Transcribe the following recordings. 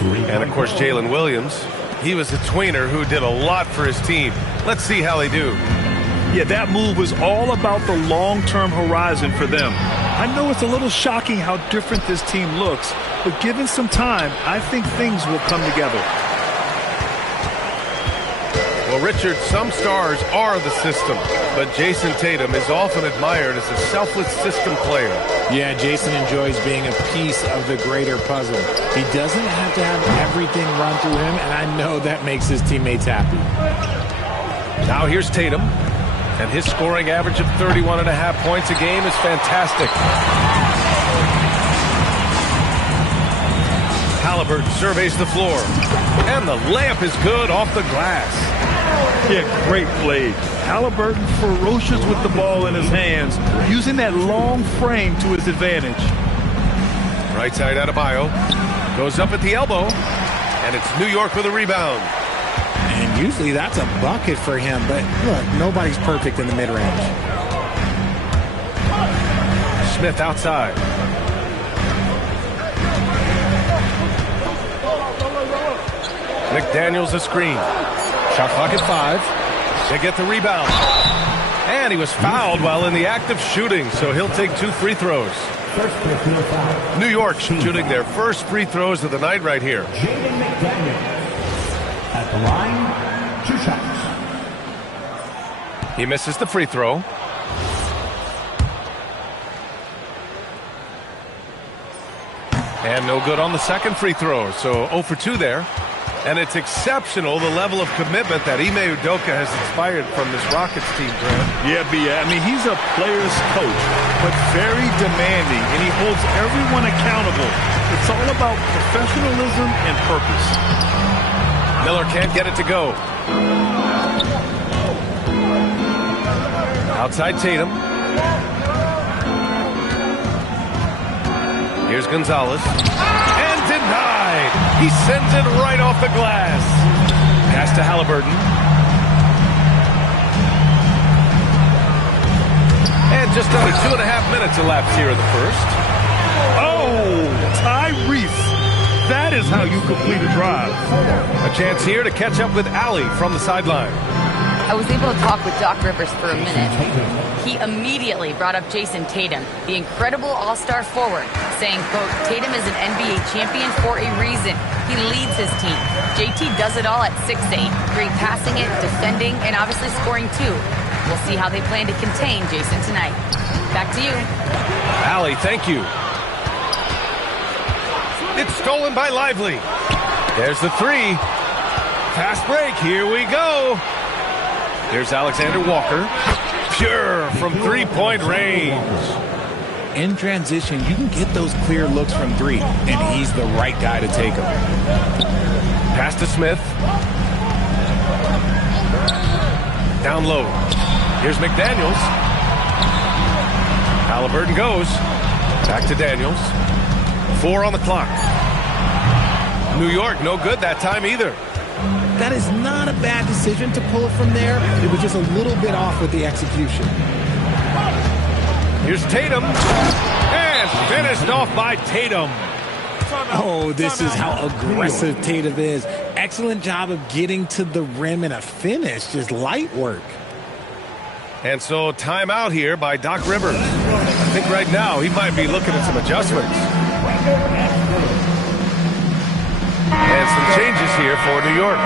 And, of course, Jalen Williams. He was a tweener who did a lot for his team. Let's see how they do. Yeah, that move was all about the long-term horizon for them. I know it's a little shocking how different this team looks, but given some time, I think things will come together. Well, Richard, some stars are the system, but Jason Tatum is often admired as a selfless system player. Yeah, Jason enjoys being a piece of the greater puzzle. He doesn't have to have everything run through him, and I know that makes his teammates happy. Now here's Tatum, and his scoring average of 31.5 points a game is fantastic. Halliburton surveys the floor, and the layup is good off the glass. Yeah, great play. Halliburton ferocious with the ball in his hands, using that long frame to his advantage. Right side Adebayo goes up at the elbow, and it's New York with a rebound. And usually that's a bucket for him, but look, nobody's perfect in the mid-range. Smith outside. McDaniels a screen. Shot clock at 5. They get the rebound. And he was fouled while in the act of shooting, so he'll take 2 free throws. New York shooting their first free throws of the night right here. At the line, 2 shots. He misses the free throw. And no good on the second free throw, so 0 for 2 there. And it's exceptional, the level of commitment that Ime Udoka has inspired from this Rockets team, Grant. Yeah, I mean, he's a player's coach, but very demanding, and he holds everyone accountable. It's all about professionalism and purpose. Miller can't get it to go. Outside Tatum. Here's Gonzalez. And denied. He sends it right off the glass. Pass to Halliburton. And just under 2.5 minutes elapsed here in the first. Oh, Tyrese. That is how you complete a drive. A chance here to catch up with Allie from the sideline. I was able to talk with Doc Rivers for a minute. He immediately brought up Jason Tatum, the incredible all-star forward, saying, quote, Tatum is an NBA champion for a reason. He leads his team. JT does it all at 6'8", great passing it, defending, and obviously scoring too. We'll see how they plan to contain Jason tonight. Back to you. Allie, thank you. It's stolen by Lively. There's the 3. Fast break. Here we go. Here's Alexander Walker. Pure from 3-point range. In transition, you can get those clear looks from 3, and he's the right guy to take them. Pass to Smith. Down low. Here's McDaniels. Halliburton goes. Back to Daniels. 4 on the clock. New York, no good that time either. That is not a bad decision to pull it from there. It was just a little bit off with the execution. Here's Tatum. And finished off by Tatum. Oh, this is how aggressive Tatum is. Excellent job of getting to the rim and a finish. Just light work. And so timeout here by Doc Rivers. I think right now he might be looking at some adjustments. And some changes here for New York.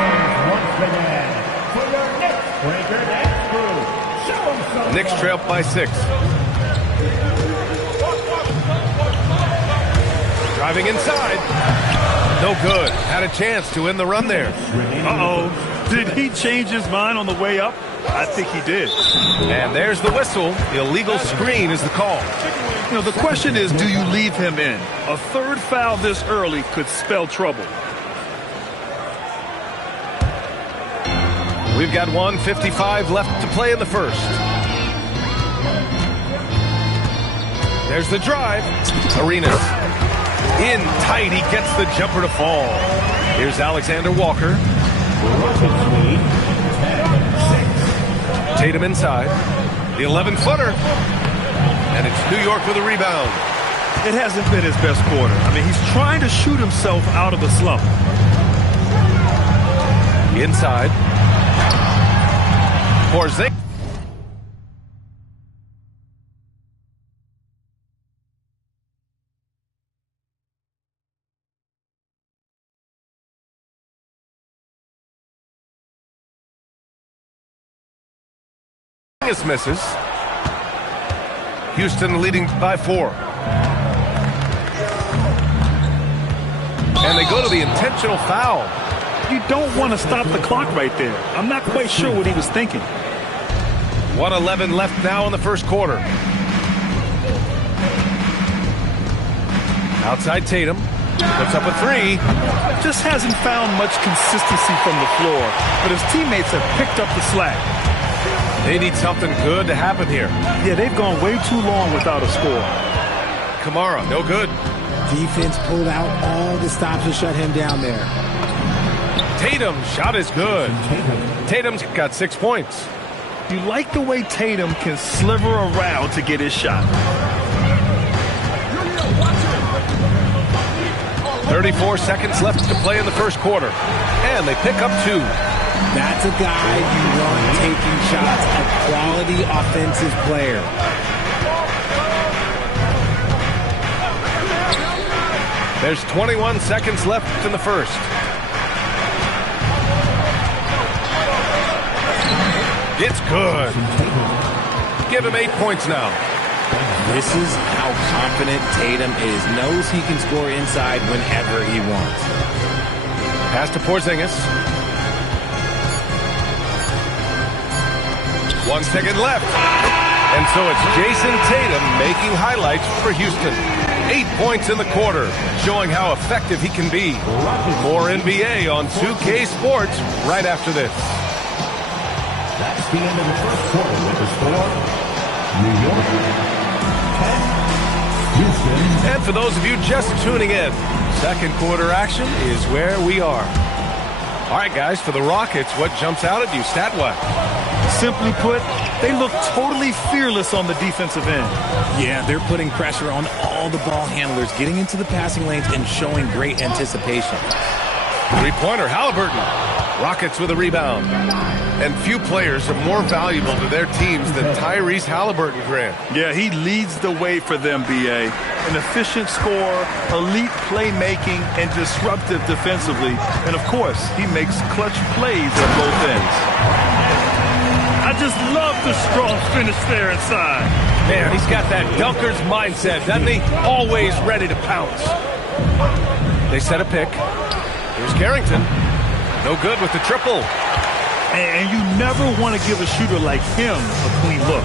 Knicks trail by 6. Driving inside. No good. Had a chance to end the run there. Uh-oh. Did he change his mind on the way up? I think he did. And there's the whistle. Illegal screen is the call. You know, the question is, do you leave him in? A third foul this early could spell trouble. We've got 1:55 left to play in the first. There's the drive. Arenas. In tight. He gets the jumper to fall. Here's Alexander Walker. Tatum inside. The 11-footer. And it's New York with a rebound. It hasn't been his best quarter. I mean, he's trying to shoot himself out of a slump. Inside. Porzingis. Misses. Houston leading by 4. And they go to the intentional foul. You don't want to stop the clock right there. I'm not quite sure what he was thinking. 1:11 left now in the first quarter. Outside Tatum. Puts up a 3. Just hasn't found much consistency from the floor, but his teammates have picked up the slack. They need something good to happen here. Yeah, they've gone way too long without a score. Kamara, no good. Defense pulled out all the stops to shut him down there. Tatum, shot is good. Tatum's got 6 points. You like the way Tatum can sliver around to get his shot. 34 seconds left to play in the first quarter. And they pick up 2. That's a guy you want taking shots, a quality offensive player. There's 21 seconds left in the first. It's good. Give him 8 points now. This is how confident Tatum is. Knows he can score inside whenever he wants. Pass to Porzingis. 1 second left. And so it's Jason Tatum making highlights for Houston. 8 points in the quarter, showing how effective he can be. More NBA on 2K Sports right after this. That's the end of the first quarter with the score. New York 10, Houston. And for those of you just tuning in, second quarter action is where we are. All right, guys, for the Rockets, what jumps out at you stat-wise? Simply put, they look totally fearless on the defensive end. Yeah, they're putting pressure on all the ball handlers, getting into the passing lanes and showing great anticipation. Three-pointer, Halliburton. Rockets with a rebound. And few players are more valuable to their teams than Tyrese Halliburton, Grant. Yeah, he leads the way for them, B.A. An efficient scorer, elite playmaking, and disruptive defensively. And, of course, he makes clutch plays at both ends. I just love the strong finish there inside. Man, he's got that dunker's mindset, doesn't he? Always ready to pounce. They set a pick. Here's Carrington. No good with the triple. And you never want to give a shooter like him a clean look.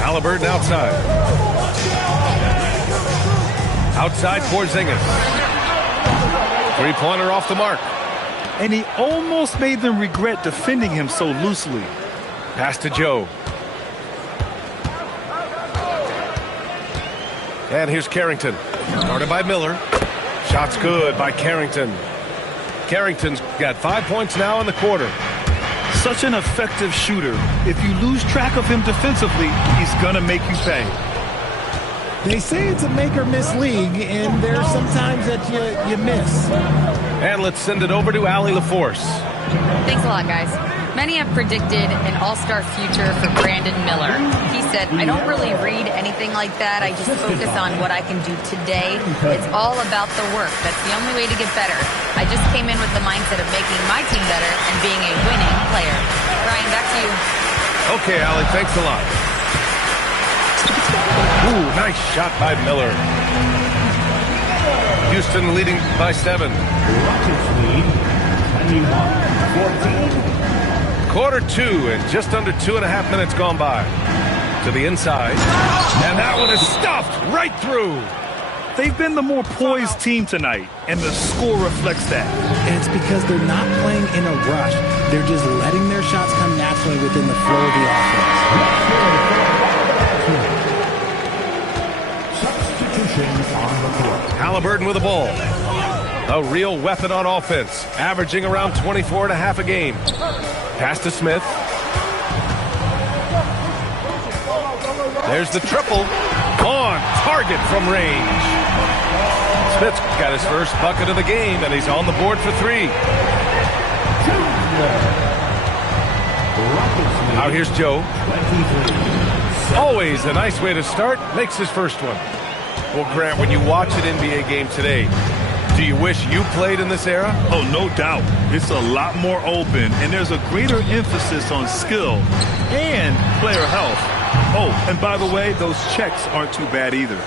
Halliburton outside. Outside Porzingis. Three-pointer off the mark. And he almost made them regret defending him so loosely. Pass to Joe. And here's Carrington. Guarded by Miller. Shot's good by Carrington. Carrington's got 5 points now in the quarter. Such an effective shooter. If you lose track of him defensively, he's going to make you pay. They say it's a make-or-miss league, and there's sometimes that you miss. And let's send it over to Allie LaForce. Thanks a lot, guys. Many have predicted an all-star future for Brandon Miller. He said, I don't really read anything like that. I just focus on what I can do today. It's all about the work. That's the only way to get better. I just came in with the mindset of making my team better and being a winning player. Brian, back to you. Okay, Allie, thanks a lot. Ooh, nice shot by Miller. Houston leading by 7. Rockets lead 21-14. Quarter 2 and just under 2.5 minutes gone by. To the inside. And that one is stuffed right through. They've been the more poised team tonight, and the score reflects that. And it's because they're not playing in a rush. They're just letting their shots come naturally within the flow of the offense. Substitutions on the court. Halliburton with the ball. A real weapon on offense, averaging around 24.5 a game. Pass to Smith. There's the triple. On target from range. Smith's got his first bucket of the game, and he's on the board for 3. Out here's Joe. Always a nice way to start. Makes his first one. Well, Grant, when you watch an NBA game today, do you wish you played in this era? Oh, no doubt. It's a lot more open, and there's a greater emphasis on skill and player health. Oh, and by the way, those checks aren't too bad either.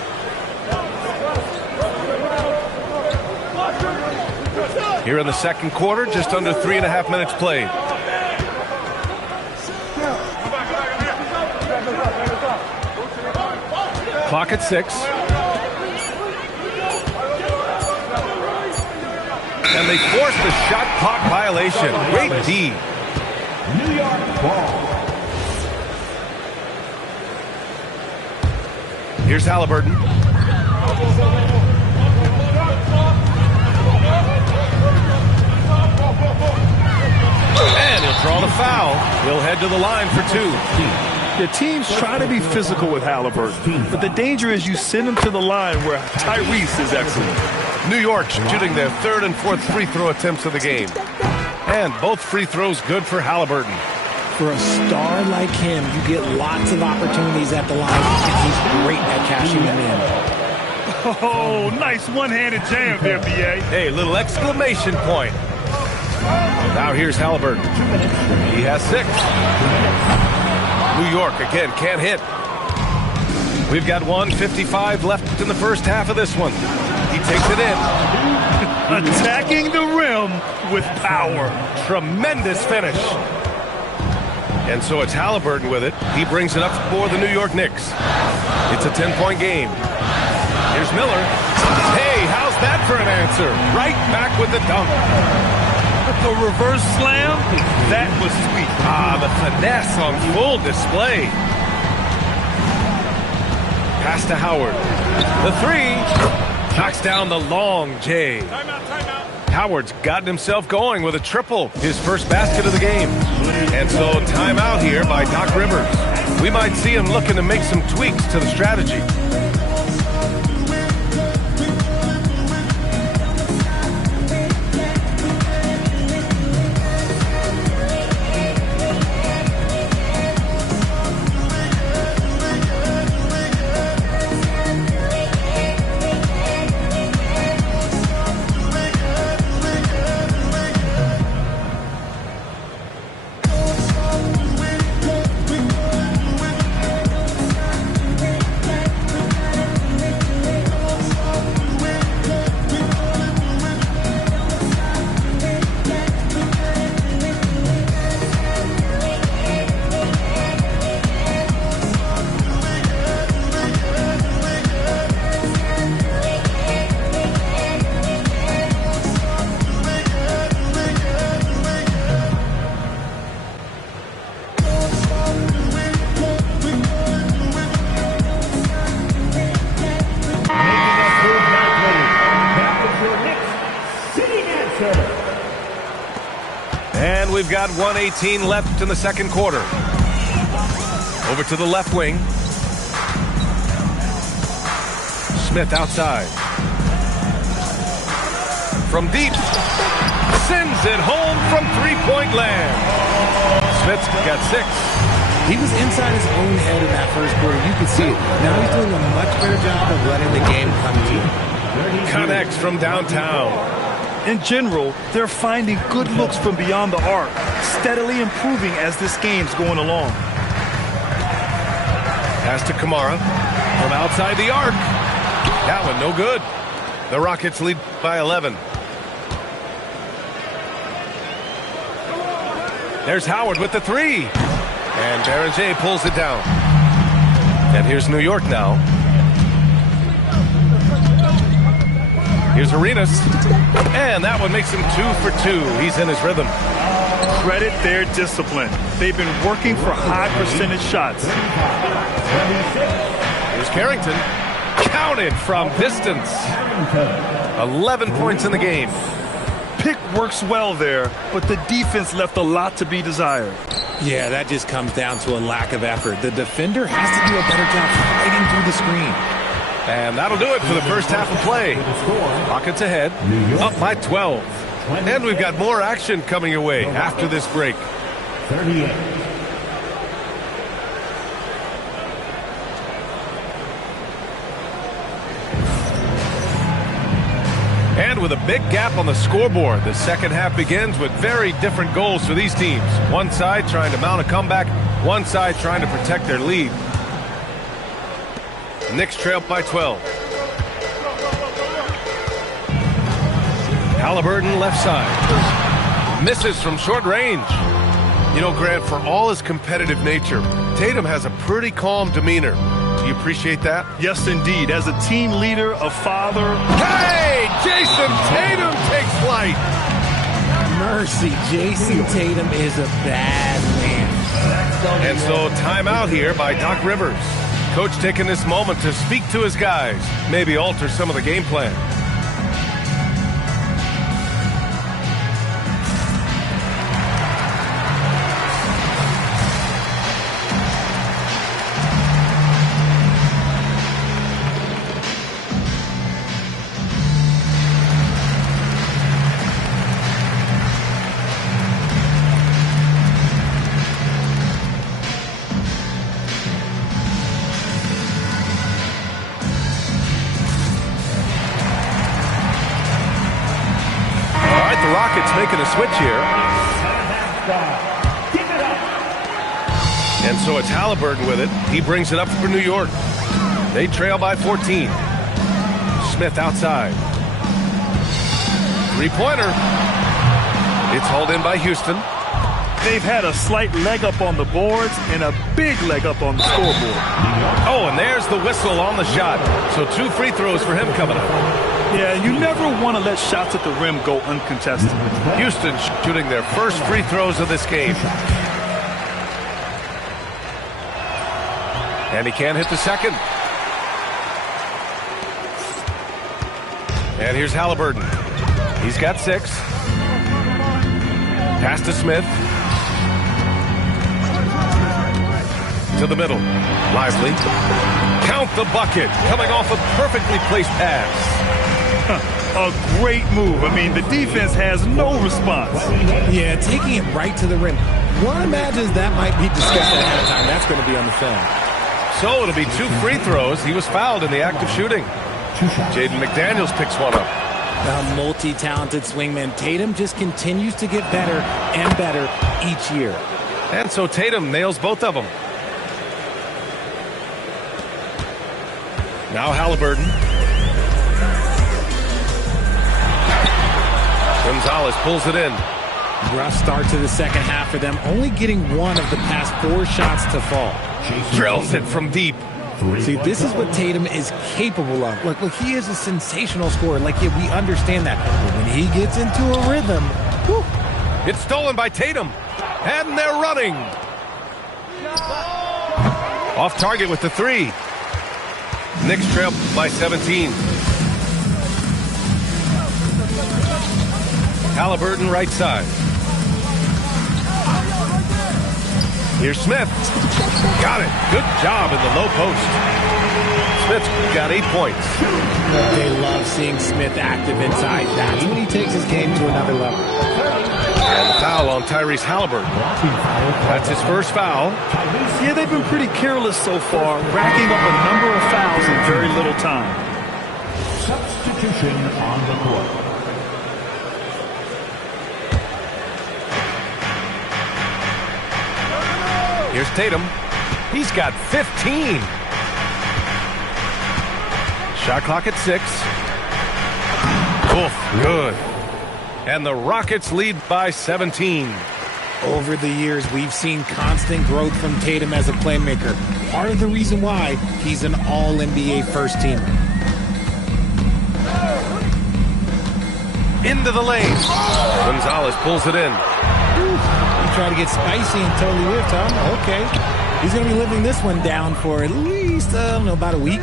Here in the second quarter, just under 3.5 minutes played. Clock at 6. And they forced the shot clock violation. Great D. New York ball. Here's Halliburton. And he'll draw the foul. He'll head to the line for 2. The teams try to be physical with Halliburton, but the danger is you send him to the line where Tyrese is excellent. New York shooting their 3rd and 4th free throw attempts of the game. And both free throws good for Halliburton. For a star like him, you get lots of opportunities at the line, and he's great at cashing them in. Oh, nice one-handed jam there, B.A. Hey, little exclamation point. Now here's Halliburton. He has 6. New York, again, can't hit. We've got 1:55 left in the first half of this one. He takes it in. Attacking the rim with power. Tremendous finish. And so it's Halliburton with it. He brings it up for the New York Knicks. It's a 10-point game. Here's Miller. Hey, how's that for an answer? Right back with the dunk. The reverse slam, that was sweet. Ah, the finesse on full display. Pass to Howard. The 3. Knocks down the long J. Timeout. Howard's gotten himself going with a triple. His first basket of the game. And so timeout here by Doc Rivers. We might see him looking to make some tweaks to the strategy. And we've got 1:18 left in the second quarter. Over to the left wing. Smith outside. From deep. Sends it home from three-point land. Smith's got 6. He was inside his own head in that first quarter. You could see it. Now he's doing a much better job of letting the game come to him. Connects from downtown. In general, they're finding good looks from beyond the arc, steadily improving as this game's going along. Pass to Kamara from outside the arc. That one no good. The Rockets lead by 11. There's Howard with the 3. And Baron J pulls it down. And here's New York now. Here's Arenas. And that one makes him 2 for 2. He's in his rhythm. Credit their discipline. They've been working for high percentage shots. Here's Carrington. Counted from distance. 11 points in the game. Pick works well there, but the defense left a lot to be desired. Yeah, that just comes down to a lack of effort. The defender has to do a better job fighting through the screen. And that'll do it for the first half of play. Rockets ahead, up by 12. And we've got more action coming your way after this break. 38. And with a big gap on the scoreboard, the second half begins with very different goals for these teams. One side trying to mount a comeback, one side trying to protect their lead. Knicks trail by 12. Halliburton left side. Misses from short range. You know, Grant, for all his competitive nature, Tatum has a pretty calm demeanor. Do you appreciate that? Yes, indeed. As a team leader, a father. Hey! Jason Tatum takes flight! Mercy, Jason Tatum is a bad man. And so timeout here by Doc Rivers. Coach taking this moment to speak to his guys, maybe alter some of the game plan. Making a switch here. And so it's Halliburton with it. He brings it up for New York. They trail by 14. Smith outside. Three-pointer. It's hauled in by Houston. They've had a slight leg up on the boards and a big leg up on the scoreboard. Oh, and there's the whistle on the shot. So 2 free throws for him coming up. Yeah, you never want to let shots at the rim go uncontested. Houston shooting their first free throws of this game. And he can't hit the second. And here's Halliburton. He's got 6. Pass to Smith. To the middle. Lively. Count the bucket. Coming off a perfectly placed pass. A great move. I mean, the defense has no response. Yeah, taking it right to the rim. One imagines that might be discussed ahead of time. That's going to be on the film. So it'll be 2 free throws. He was fouled in the act of shooting. Jaden McDaniels picks one up. A multi-talented swingman. Tatum just continues to get better and better each year. And so Tatum nails both of them. Now Halliburton. Gonzalez pulls it in. Rough start to the second half for them, only getting one of the past 4 shots to fall. Drills it from deep. See, this is what Tatum is capable of. Look, he is a sensational scorer. Like, yeah, we understand that. But when he gets into a rhythm, whew. It's stolen by Tatum. And they're running. Off target with the 3. Knicks trail by 17. Halliburton right side. Here's Smith. Got it. Good job in the low post. Smith's got 8 points. They love seeing Smith active inside. That's when he takes his game to another level. And the foul on Tyrese Halliburton. That's his first foul. Yeah, they've been pretty careless so far, racking up a number of fouls in very little time. Substitution on the court. Here's Tatum. He's got 15. Shot clock at 6. Oof, good. And the Rockets lead by 17. Over the years, we've seen constant growth from Tatum as a playmaker. Part of the reason why he's an all-NBA first teamer. Into the lane. Gonzalez pulls it in. Try to get spicy and totally whipped, huh? Okay. He's going to be living this one down for at least, about a week.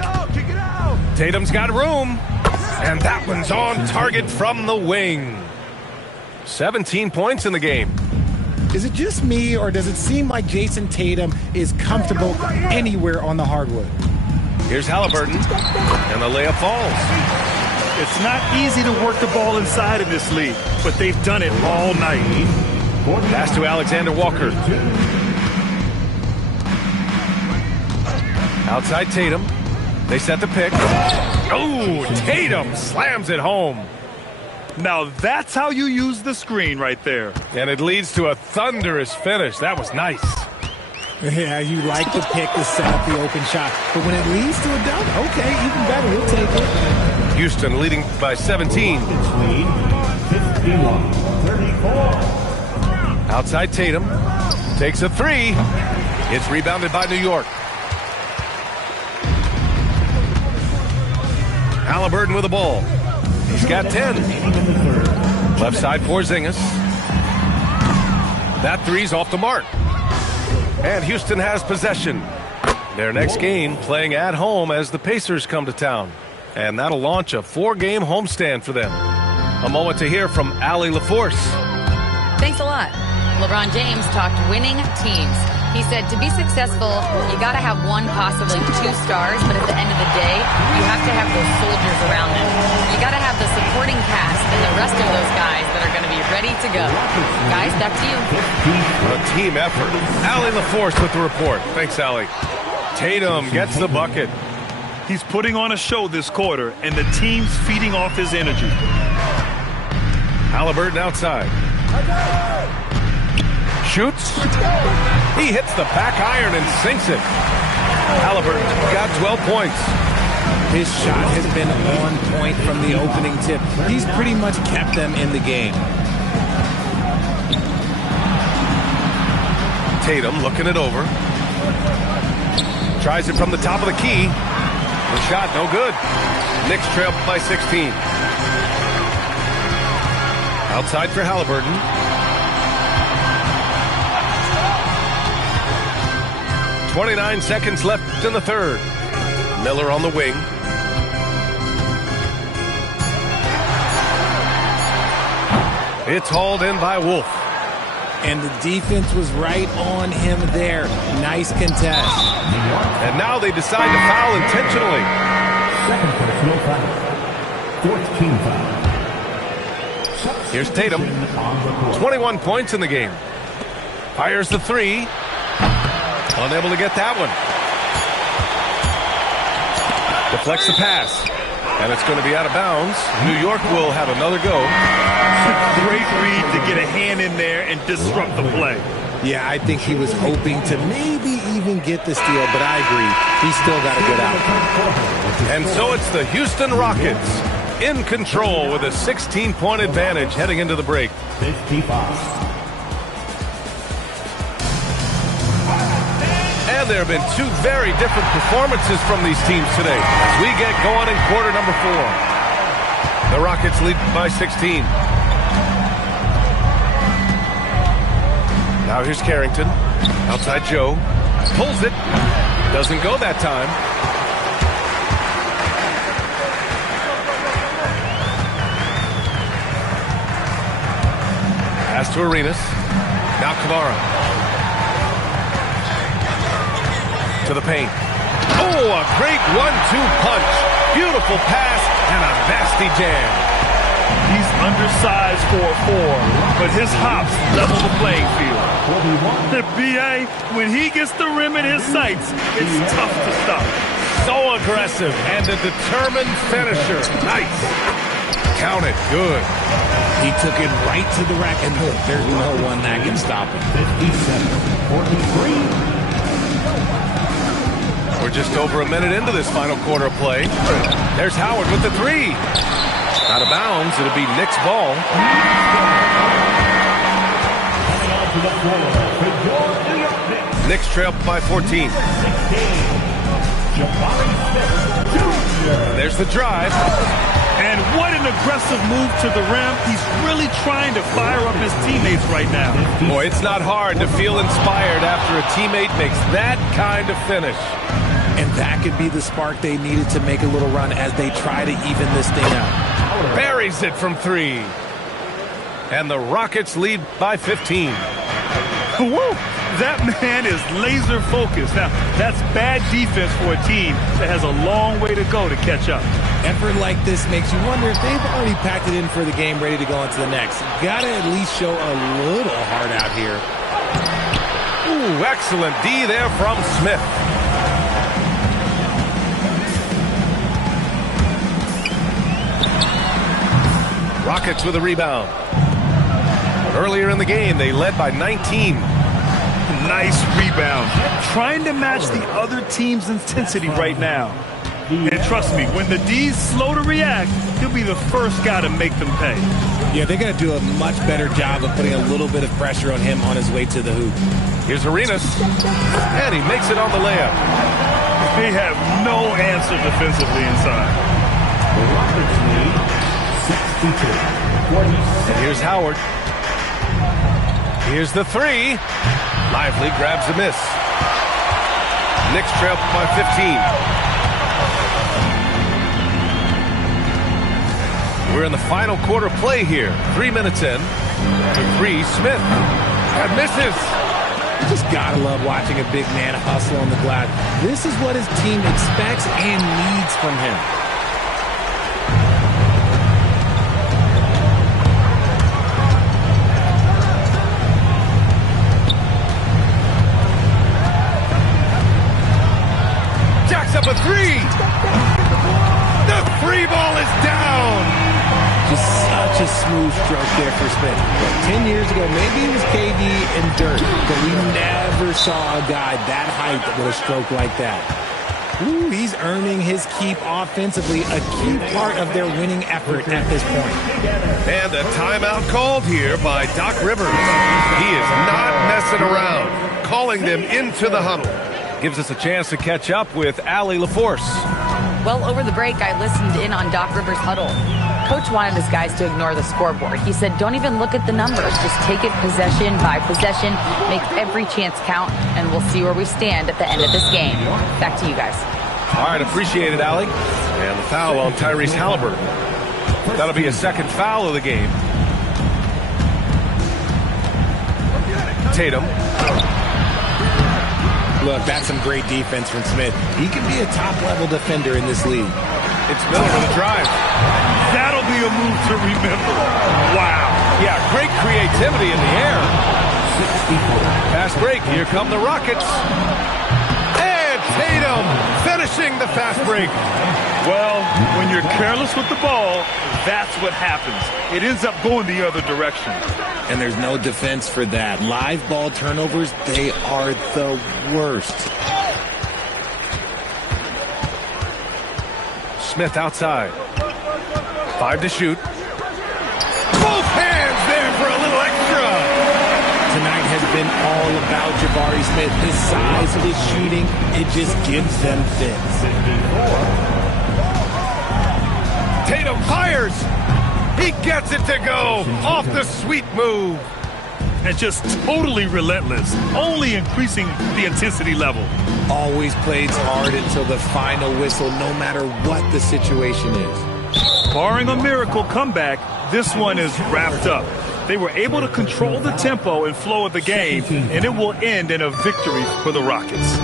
Tatum's got room. And that one's on target from the wing. 17 points in the game. Is it just me, or does it seem like Jason Tatum is comfortable anywhere on the hardwood? Here's Halliburton, and the layup falls. It's not easy to work the ball inside in this league, but they've done it all night. Pass to Alexander Walker. Outside Tatum. They set the pick. Oh, Tatum slams it home. Now that's how you use the screen right there. And it leads to a thunderous finish. That was nice. Yeah, you like the pick to set up the open shot. But when it leads to a dunk, okay, even better. We'll take it. Houston leading by 17. Lead 51-34. Outside Tatum. Takes a three. It's rebounded by New York. Halliburton with the ball. He's got 10. Left side for Porzingis. That three's off the mark. And Houston has possession. Their next game playing at home as the Pacers come to town. And that'll launch a 4-game homestand for them. A moment to hear from Allie LaForce. Thanks a lot. LeBron James talked winning teams. He said to be successful, you got to have one, possibly 2 stars, but at the end of the day, you have to have those soldiers around them. You got to have the supporting cast and the rest of those guys that are going to be ready to go. Guys, back to you. A team effort. Allie LaForce with the report. Thanks, Allie. Tatum gets the bucket. He's putting on a show this quarter, and the team's feeding off his energy. Halliburton outside. Shoots. He hits the back iron and sinks it. Halliburton got 12 points. His shot has been on point from the opening tip. He's pretty much kept them in the game. Tatum looking it over. Tries it from the top of the key. The shot no good. Knicks trail by 16. Outside for Halliburton. .29 seconds left in the third. Miller on the wing. It's hauled in by Wolf. And the defense was right on him there. Nice contest. And now they decide to foul intentionally. Second personal foul. 14th foul. Here's Tatum. 21 points in the game. Fires the three. Unable to get that one. Deflects the pass. And it's going to be out of bounds. New York will have another go. Great read to get a hand in there and disrupt the play. Yeah, I think he was hoping to maybe even get the steal, but I agree. He still got a good outcome. And so it's the Houston Rockets in control with a 16-point advantage heading into the break. 55. And there have been 2 very different performances from these teams today as we get going in quarter number 4. The Rockets lead by 16. Now here's Carrington. Outside Joe. Pulls it. Doesn't go that time. Pass to Arenas. Now Kamara. To the paint. Oh, a great 1-2 punch. Beautiful pass and a nasty jam. He's undersized for a 4, but his hops level the playing field. The BA, when he gets the rim in his sights, it's tough to stop. So aggressive and a determined finisher. Nice. Count it. Good. He took it right to the rack, and look, there's no one that can stop him. 57-43. We're just over a minute into this final quarter of play. There's Howard with the three. Out of bounds. It'll be Knicks ball. Knicks trail by 14. There's the drive. And what an aggressive move to the rim. He's really trying to fire up his teammates right now. Boy, it's not hard to feel inspired after a teammate makes that kind of finish. And that could be the spark they needed to make a little run as they try to even this thing out. Buries it from 3. And the Rockets lead by 15. Woo! That man is laser focused. Now, that's bad defense for a team that has a long way to go to catch up. Effort like this makes you wonder if they've already packed it in for the game, ready to go on to the next. Got to at least show a little heart out here. Ooh, excellent D there from Smith. Rockets with a rebound. Earlier in the game, they led by 19. Nice rebound. Trying to match the other team's intensity right now. And trust me, when the D's slow to react, he'll be the first guy to make them pay. Yeah, they're going to do a much better job of putting a little bit of pressure on him on his way to the hoop. Here's Arenas, and he makes it on the layup. They have no answer defensively inside. The Rockets lead 62-46. And here's Howard. Here's the three. Lively grabs a miss. Knicks trail by 15. We're in the final quarter play here. 3 minutes in. The three, Smith. And misses. You just gotta love watching a big man hustle on the glass. This is what his team expects and needs from him. Jacks up a three. The free ball is down. Just such a smooth stroke there for Smith. 10 years ago, maybe he was KD and dirt, but we never saw a guy that height with a stroke like that. Ooh, he's earning his keep offensively, a key part of their winning effort at this point. And a timeout called here by Doc Rivers. He is not messing around, calling them into the huddle. Gives us a chance to catch up with Allie LaForce. Well, over the break, I listened in on Doc Rivers' huddle. Coach wanted his guys to ignore the scoreboard. He said, don't even look at the numbers. Just take it possession by possession, make every chance count, and we'll see where we stand at the end of this game. Back to you guys. All right, appreciate it, Allie. And the foul on Tyrese Halliburton. That'll be a second foul of the game. Tatum. Look, that's some great defense from Smith. He can be a top-level defender in this league. It's Miller with a drive. That'll be a move to remember. Wow. Yeah, great creativity in the air. Fast break. Here come the Rockets. And Tatum finishing the fast break. Well, when you're careless with the ball, that's what happens. It ends up going the other direction. And there's no defense for that. Live ball turnovers, they are the worst. Smith outside. 5 to shoot. Both hands there for a little extra. Tonight has been all about Jabari Smith. His size of his shooting, it just gives them fits. Tatum fires. He gets it to go. Off the sweet move. And just totally relentless, only increasing the intensity level. Always plays hard until the final whistle, no matter what the situation is. Barring a miracle comeback, this one is wrapped up. They were able to control the tempo and flow of the game, and it will end in a victory for the Rockets.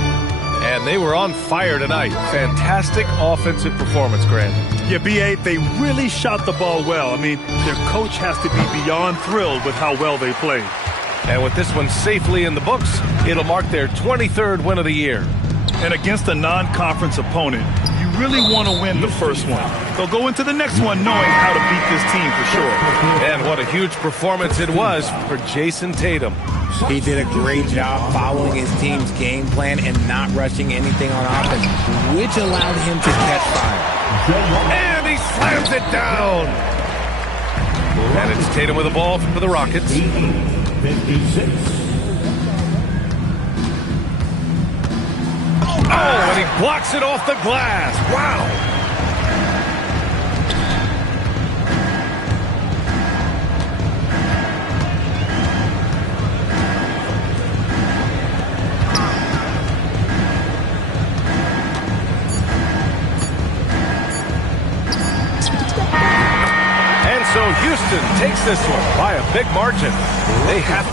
And they were on fire tonight. Fantastic offensive performance, Grant. Yeah, B.A., they really shot the ball well. I mean, their coach has to be beyond thrilled with how well they played. And with this one safely in the books, it'll mark their 23rd win of the year. And against a non-conference opponent, you really want to win the first one. They'll go into the next one knowing how to beat this team for sure. And what a huge performance it was for Jason Tatum. He did a great job following his team's game plan and not rushing anything on offense, which allowed him to catch fire. And he slams it down. And it's Tatum with the ball for the Rockets. 56. Oh, and he blocks it off the glass. Wow. And so Houston takes this one by a big margin. They have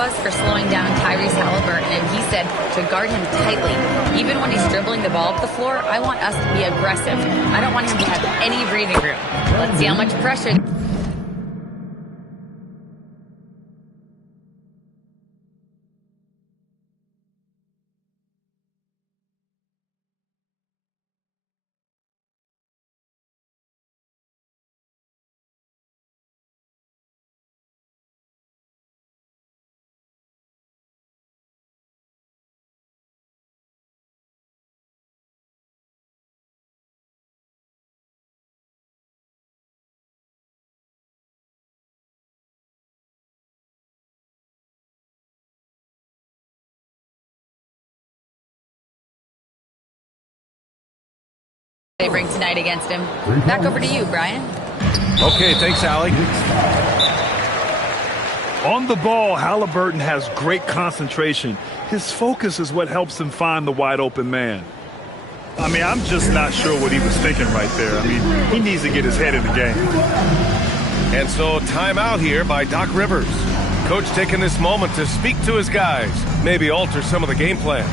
us for slowing down Tyrese Halliburton, and he said to guard him tightly. Even when he's dribbling the ball up the floor, I want us to be aggressive. I don't want him to have any breathing room. Let's see how much pressure... they bring tonight against him. Back over to you, Brian. Okay, thanks, Allie. On the ball, Halliburton has great concentration. His focus is what helps him find the wide open man. I mean, I'm just not sure what he was thinking right there. I mean, he needs to get his head in the game. And so timeout here by Doc Rivers. Coach taking this moment to speak to his guys, maybe alter some of the game plan.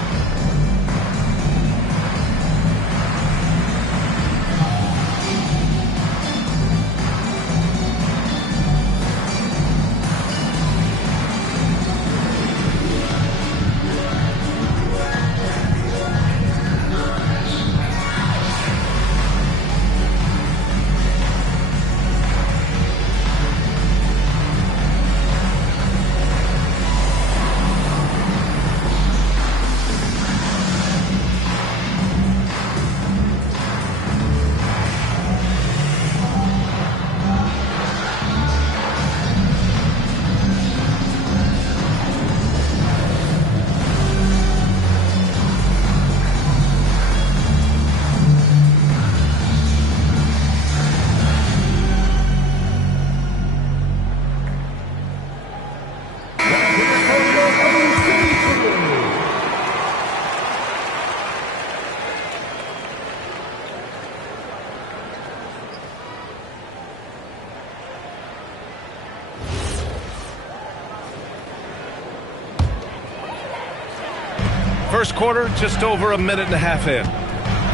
First quarter, just over a minute and a half in.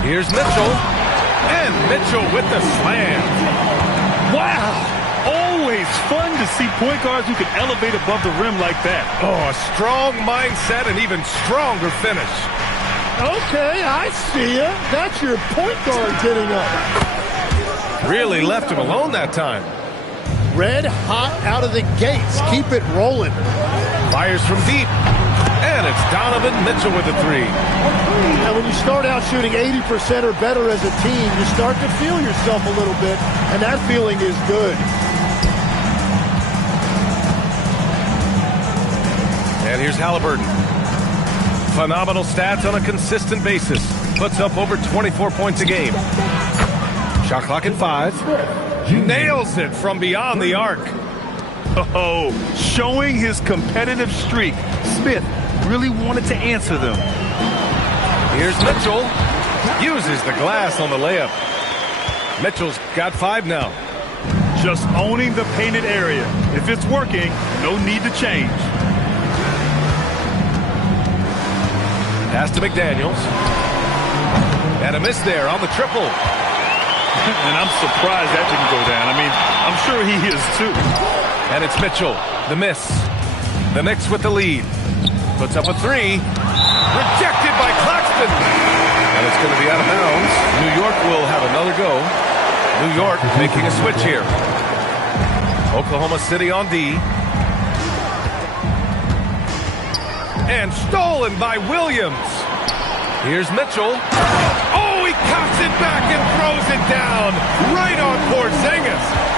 Here's Mitchell. And Mitchell with the slam. Wow! Always fun to see point guards who can elevate above the rim like that. Oh, a strong mindset and even stronger finish. Okay, I see ya. That's your point guard getting up. Really left him alone that time. Red hot out of the gates. Keep it rolling. Fires from deep. And it's Donovan Mitchell with the three. And when you start out shooting 80% or better as a team, you start to feel yourself a little bit, and that feeling is good. And here's Halliburton. Phenomenal stats on a consistent basis. Puts up over 24 points a game. Shot clock at 5. Nails it from beyond the arc. Oh, showing his competitive streak. Smith really wanted to answer them. Here's Mitchell. Uses the glass on the layup. Mitchell's got 5 now. Just owning the painted area. If it's working, no need to change. Pass to McDaniels. And a miss there on the triple. And I'm surprised that didn't go down. I mean, I'm sure he is too. And it's Mitchell. The miss. The Knicks with the lead. Puts up a 3. Rejected by Claxton. And it's going to be out of bounds. New York will have another go. New York making a switch here. Oklahoma City on D. And stolen by Williams. Here's Mitchell. Oh, he cops it back and throws it down. Right on Porzingis.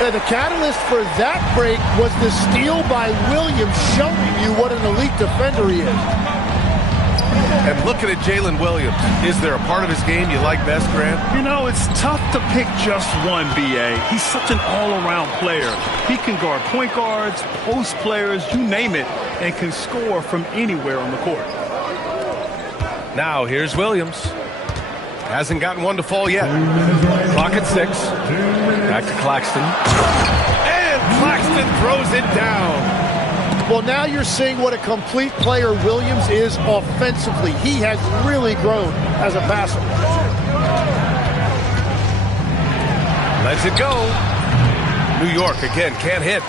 And the catalyst for that break was the steal by Williams, showing you what an elite defender he is. And looking at Jalen Williams, is there a part of his game you like best, Grant? You know, it's tough to pick just one, B.A. He's such an all-around player. He can guard point guards, post players, you name it, and can score from anywhere on the court. Now, here's Williams. Hasn't gotten one to fall yet. Clock at 6. Back to Claxton. And Claxton throws it down. Well, now you're seeing what a complete player Williams is offensively. He has really grown as a passer. Lets it go. New York again can't hit.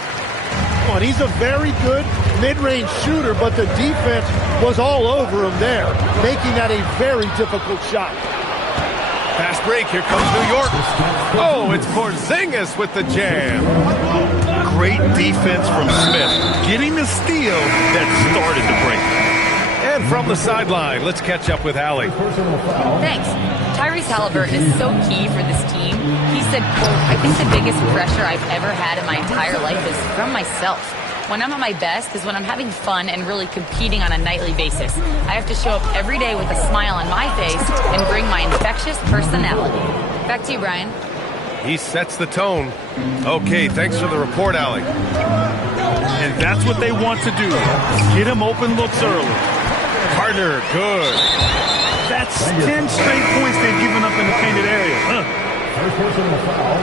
Well, he's a very good mid-range shooter, but the defense was all over him there, making that a very difficult shot. Fast break. Here comes New York. Oh, it's Porzingis with the jam. Great defense from Smith, getting the steal that started the break. And from the sideline, let's catch up with Allie. Thanks. Tyrese Halliburton is so key for this team. He said, quote, "I think the biggest pressure I've ever had in my entire life is from myself. When I'm at my best is when I'm having fun and really competing on a nightly basis. I have to show up every day with a smile on my face and bring my infectious personality." Back to you, Brian. He sets the tone. Okay, thanks for the report, Allie. And that's what they want to do. Get him open looks early. Partner, good. That's 10 straight points they've given up in the painted area. First personal foul.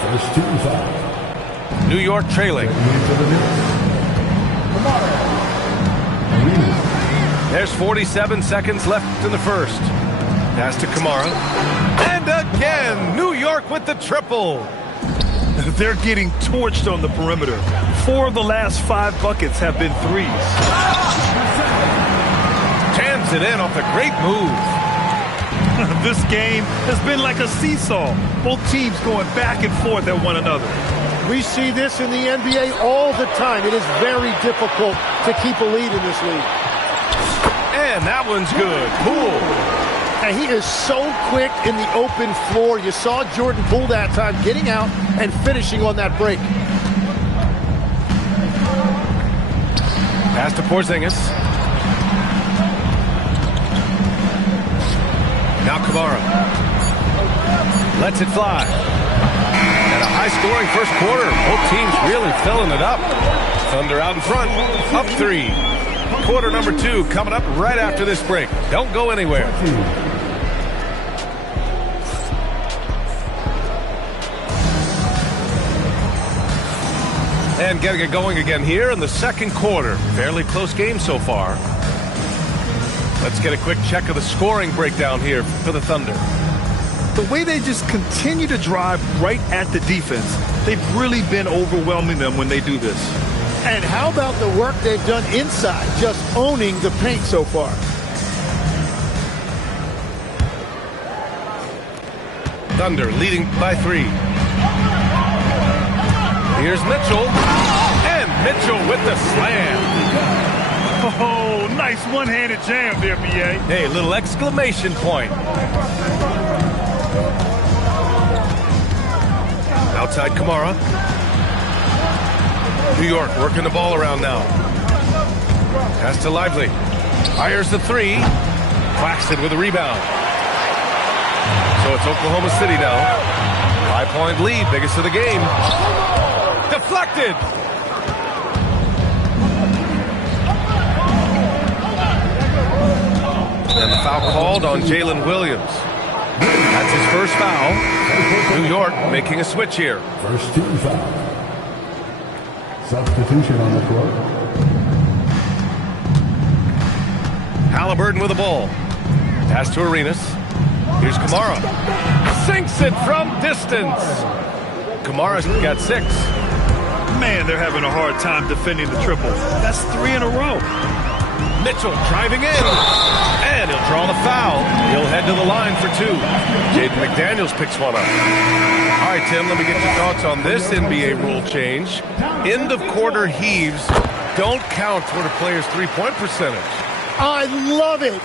First team foul. New York trailing. There's 47 seconds left in the first. Pass to Kamara. And again, New York with the triple. They're getting torched on the perimeter. 4 of the last 5 buckets have been threes. Jams it in off the great move. This game has been like a seesaw. Both teams going back and forth at one another. We see this in the NBA all the time. It is very difficult to keep a lead in this league. And that one's good. Poole. And he is so quick in the open floor. You saw Jordan Poole that time getting out and finishing on that break. Pass to Porzingis. Now Kamara. Lets it fly. And a high-scoring first quarter. Both teams really filling it up. Thunder out in front. Up 3. Quarter number 2 coming up right after this break. Don't go anywhere. And getting it going again here in the second quarter. Fairly close game so far. Let's get a quick check of the scoring breakdown here for the Thunder. The way they just continue to drive right at the defense, they've really been overwhelming them when they do this. And how about the work they've done inside, just owning the paint so far? Thunder leading by 3. Here's Mitchell. And Mitchell with the slam. Oh, nice one-handed jam there, B.A. Hey, little exclamation point. Outside Kamara. New York working the ball around now. Pass to Lively. Fires the 3. Claxton with a rebound. So it's Oklahoma City now. 5-point lead, biggest of the game. Deflected. And the foul called on Jalen Williams. That's his first foul. New York making a switch here. First team foul. Substitution on the court. Halliburton with the ball. Pass to Arenas. Here's Kamara. Sinks it from distance. Kamara's got 6. Man, they're having a hard time defending the triple. That's 3 in a row. Mitchell driving in. And he'll draw the foul. He'll head to the line for 2. Jaden McDaniels picks one up. All right, Tim, let me get your thoughts on this NBA rule change. End of quarter heaves don't count toward a player's three-point percentage. I love it.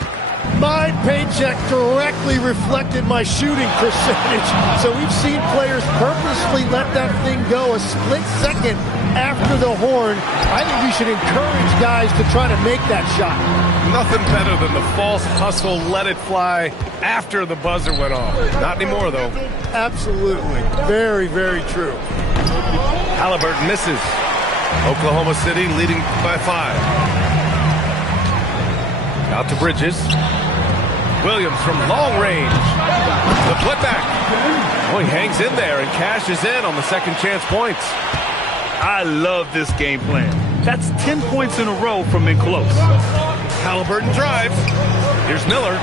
My paycheck directly reflected my shooting percentage. So we've seen players purposely let that thing go a split second after the horn. I think we should encourage guys to try to make that shot. Nothing better than the false hustle, let it fly after the buzzer went off. Not anymore, though. Absolutely. Very, very true. Halliburton misses. Oklahoma City leading by 5. Out to Bridges. Williams from long range. The putback. Oh, he hangs in there and cashes in on the second chance points. I love this game plan. That's 10 points in a row from in close. Halliburton drives. Here's Miller.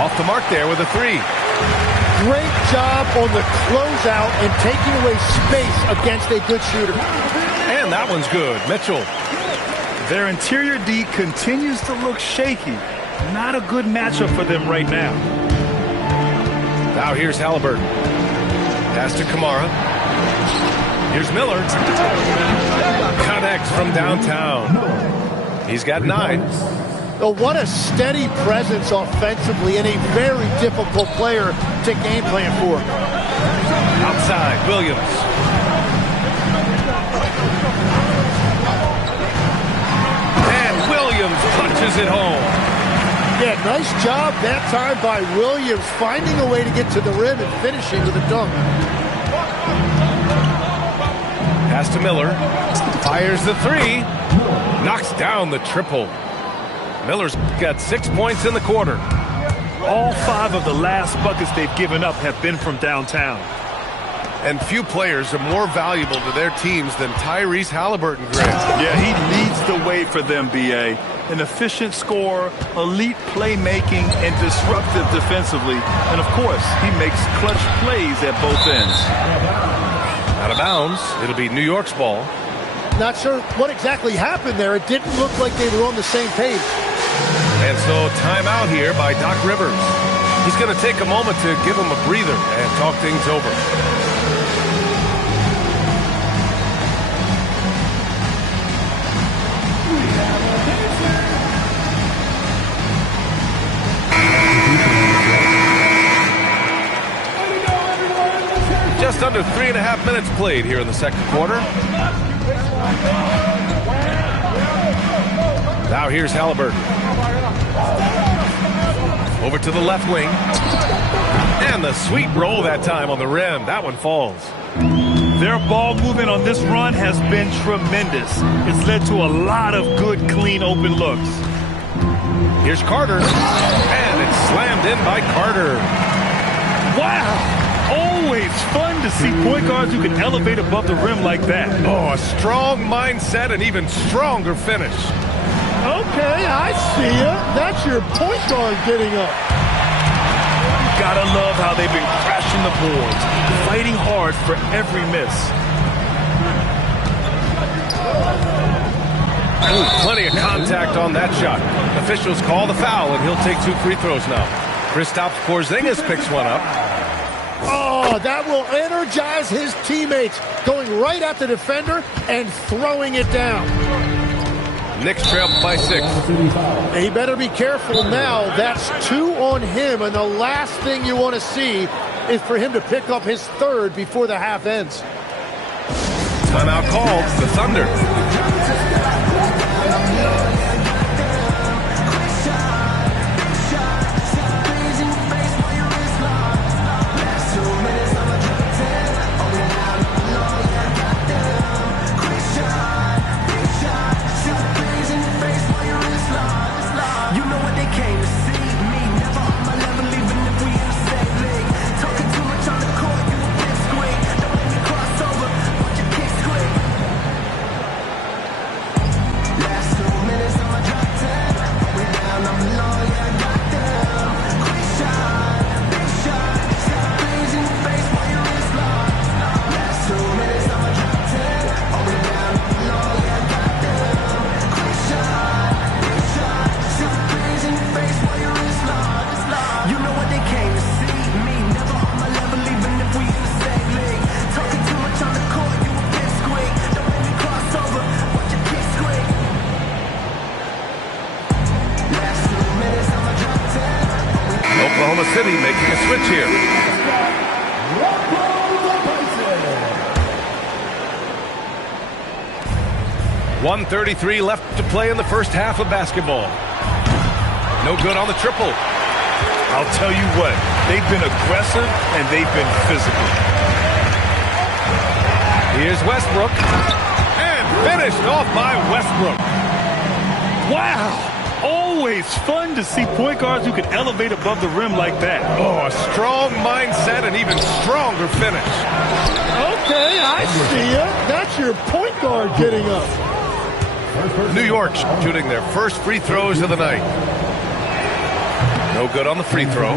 Off the mark there with a three. Great job on the closeout and taking away space against a good shooter. And that one's good. Mitchell. Their interior D continues to look shaky. Not a good matchup for them right now. Now here's Halliburton. Pass to Kamara. Here's Miller. Connects from downtown. He's got 9. Oh, what a steady presence offensively and a very difficult player to game plan for. Outside, Williams. And Williams punches it home. Yeah, nice job that time by Williams, finding a way to get to the rim and finishing with a dunk. Pass to Miller. Fires the three. Knocks down the triple. Miller's got 6 points in the quarter. All 5 of the last buckets they've given up have been from downtown. And few players are more valuable to their teams than Tyrese Halliburton, Grant. Yeah, he leads the way for them, B.A. An efficient scorer, elite playmaking, and disruptive defensively. And, of course, he makes clutch plays at both ends. Out of bounds. It'll be New York's ball. Not sure what exactly happened there. It didn't look like they were on the same page. And so timeout here by Doc Rivers. He's going to take a moment to give him a breather and talk things over. Just under 3.5 minutes played here in the second quarter. Now here's Halliburton. Over to the left wing. And the sweet roll that time on the rim. That one falls. Their ball movement on this run has been tremendous. It's led to a lot of good, clean, open looks. Here's Carter. And it's slammed in by Carter. Wow! Always fun to see point guards who can elevate above the rim like that. Oh, a strong mindset and even stronger finish. Okay, I see ya. That's your point guard getting up. Gotta love how they've been crashing the boards, fighting hard for every miss. Ooh, plenty of contact on that shot. Officials call the foul, and he'll take 2 free throws now. Kristaps Porzingis picks one up. Oh, that will energize his teammates, going right at the defender and throwing it down. Knicks trail by 6. He better be careful now. That's 2 on him, and the last thing you want to see is for him to pick up his 3rd before the half ends. Timeout called. The Thunder. Oklahoma City making a switch here. .133 left to play in the first half of basketball. No good on the triple. I'll tell you what, they've been aggressive and they've been physical. Here's Westbrook. And finished off by Westbrook. Wow! Always fun to see point guards who can elevate above the rim like that. Oh, a strong mindset and even stronger finish. Okay, I see ya. That's your point guard getting up. New York shooting their first free throws of the night. No good on the free throw.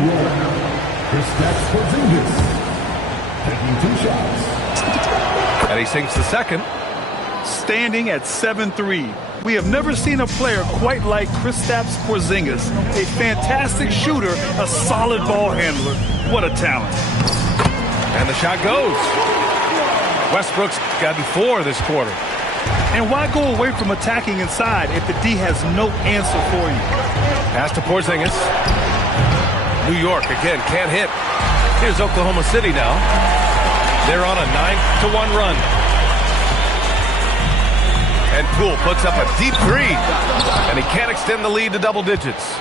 Taking 2 shots. And he sinks the second. Standing at 7-3. We have never seen a player quite like Kristaps Porzingis. A fantastic shooter, a solid ball handler. What a talent. And the shot goes. Westbrook's gotten 4 this quarter. And why go away from attacking inside if the D has no answer for you? Pass to Porzingis. New York again can't hit. Here's Oklahoma City now. They're on a 9-1 run. And Poole puts up a deep 3. And he can't extend the lead to double digits.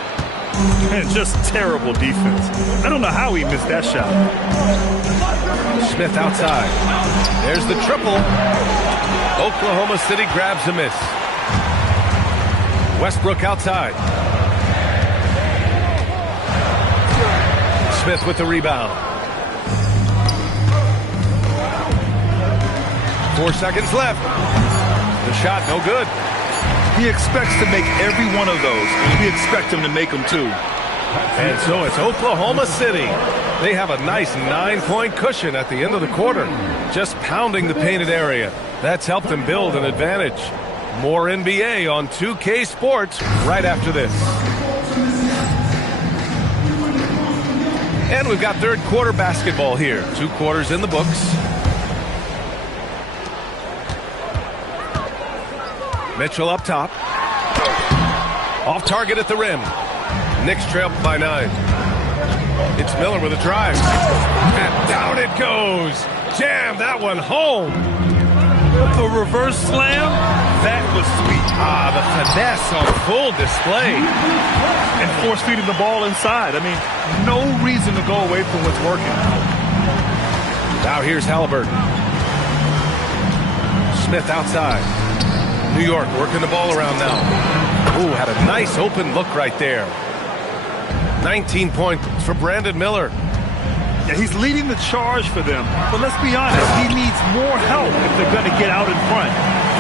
And just terrible defense. I don't know how he missed that shot. Smith outside. There's the triple. Oklahoma City grabs a miss. Westbrook outside. Smith with the rebound. 4 seconds left. The shot no good. He expects to make every one of those, and we expect him to make them too. And so it's Oklahoma City. They have a nice 9-point cushion at the end of the quarter, just pounding the painted area. That's helped them build an advantage. More NBA on 2K Sports right after this. And we've got third quarter basketball here. 2 quarters in the books. Mitchell up top. Off target at the rim. Knicks trail by 9. It's Miller with a drive. And down it goes. Jam that one home. The reverse slam, that was sweet. The finesse on full display. And force feeding the ball inside. I mean, no reason to go away from what's working. Now here's Halliburton. Smith outside. New York working the ball around now. Ooh, had a nice open look right there. 19 points for Brandon Miller. Yeah, he's leading the charge for them. But let's be honest, he needs more help if they're going to get out in front.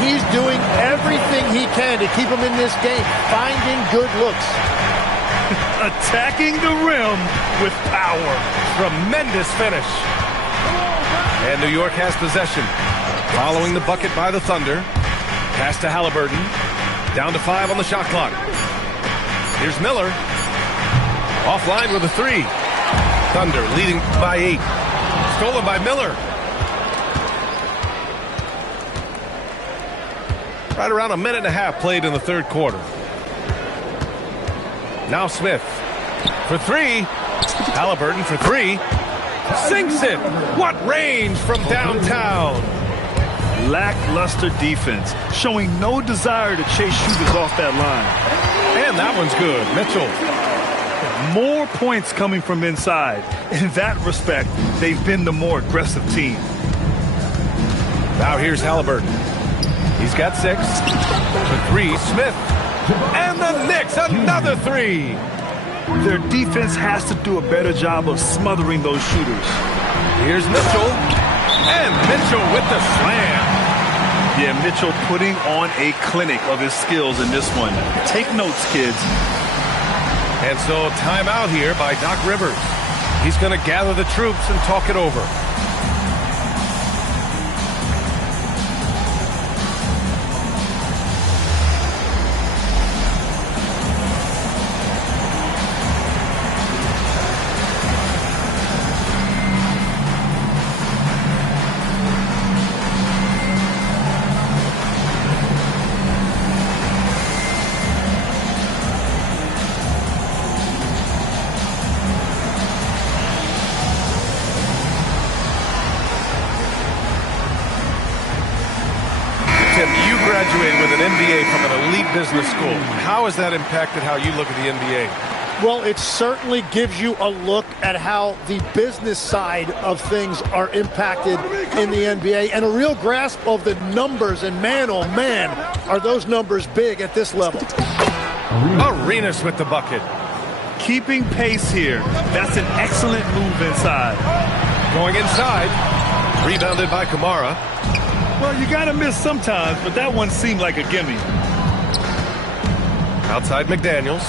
He's doing everything he can to keep them in this game, finding good looks. Attacking the rim with power. Tremendous finish. And New York has possession. Following the bucket by the Thunder. Pass to Halliburton. Down to 5 on the shot clock. Here's Miller. Offline with a 3. Thunder leading by 8. Stolen by Miller. Right around a minute and a half played in the third quarter. Now Smith for 3. Halliburton for 3. Sinks it. What range from downtown. Lackluster defense, showing no desire to chase shooters off that line. And that one's good. Mitchell. More points coming from inside. In that respect, they've been the more aggressive team. Now here's Halliburton. He's got 6. For 3, Smith. And the Knicks, another 3. Their defense has to do a better job of smothering those shooters. Here's Mitchell. And Mitchell with the slam. Yeah, Mitchell putting on a clinic of his skills in this one. Take notes, kids. And so timeout here by Doc Rivers. He's going to gather the troops and talk it over. You graduated with an MBA from an elite business school. How has that impacted how you look at the NBA? Well, it certainly gives you a look at how the business side of things are impacted in the NBA and a real grasp of the numbers. And man, oh man, are those numbers big at this level. Arenas with the bucket. Keeping pace here. That's an excellent move inside. Going inside. Rebounded by Kamara. Well, you got to miss sometimes, but that one seemed like a gimme. Outside McDaniels.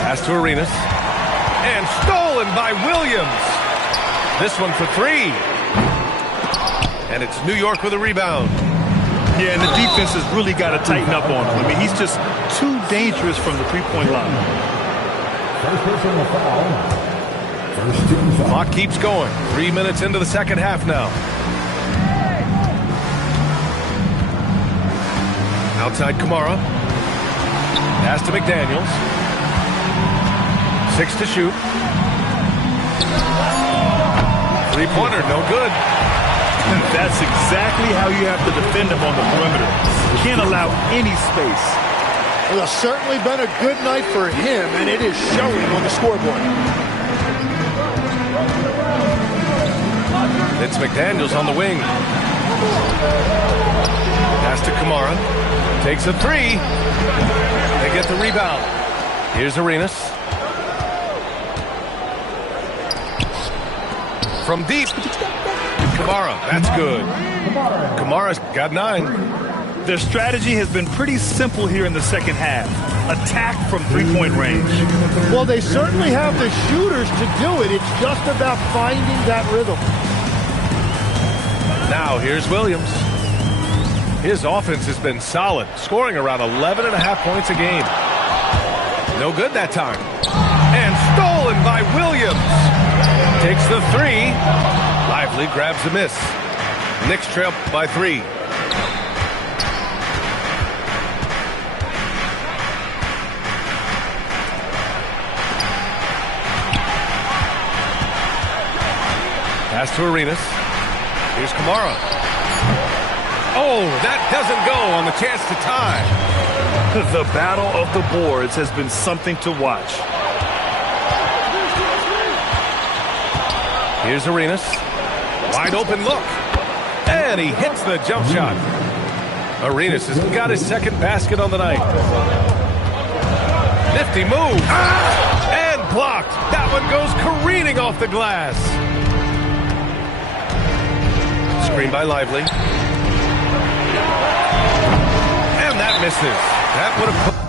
Pass to Arenas. And stolen by Williams. This one for three. And it's New York with a rebound. Yeah, and the defense has really got to tighten up on him. I mean, he's just too dangerous from the three-point line. First personal foul. First team foul. Clock keeps going. 3 minutes into the second half now. Outside Kamara. Pass to McDaniels. 6 to shoot. Three-pointer, no good. That's exactly how you have to defend him on the perimeter. You can't allow any space. Well, it's certainly been a good night for him, and it is showing on the scoreboard. It's McDaniels on the wing. Pass to Kamara. Takes a three. They get the rebound. Here's Arenas. From deep. Kamara, that's good. Kamara's got 9. Their strategy has been pretty simple here in the second half. Attack from three-point range. Well, they certainly have the shooters to do it. It's just about finding that rhythm. Now here's Williams. His offense has been solid, scoring around 11.5 points a game. No good that time. And stolen by Williams. Takes the three. Lively grabs the miss. Knicks trail by 3. Pass to Arenas. Here's Kamara. Oh, that doesn't go on the chance to tie. The battle of the boards has been something to watch. Here's Arenas. Wide open look. And he hits the jump shot. Arenas has got his second basket on the night. Nifty move. And blocked. That one goes careening off the glass. Screen by Lively. And that misses. That would have put...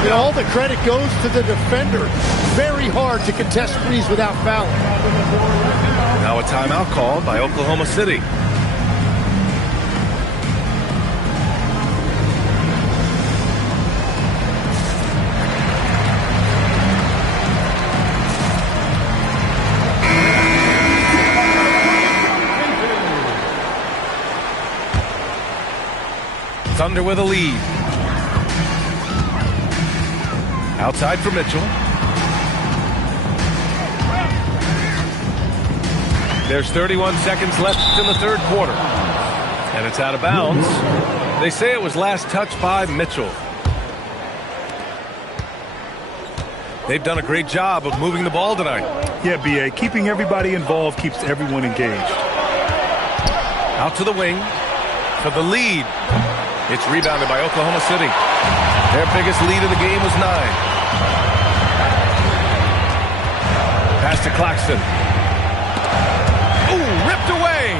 And all the credit goes to the defender. Very hard to contest threes without fouling. Now a timeout called by Oklahoma City. Thunder with a lead. Outside for Mitchell. There's 31 seconds left in the third quarter. And it's out of bounds. They say it was last touched by Mitchell. They've done a great job of moving the ball tonight. Yeah, B.A. Keeping everybody involved keeps everyone engaged. Out to the wing for the lead. It's rebounded by Oklahoma City. Their biggest lead of the game was 9. Pass to Claxton. Ooh, ripped away.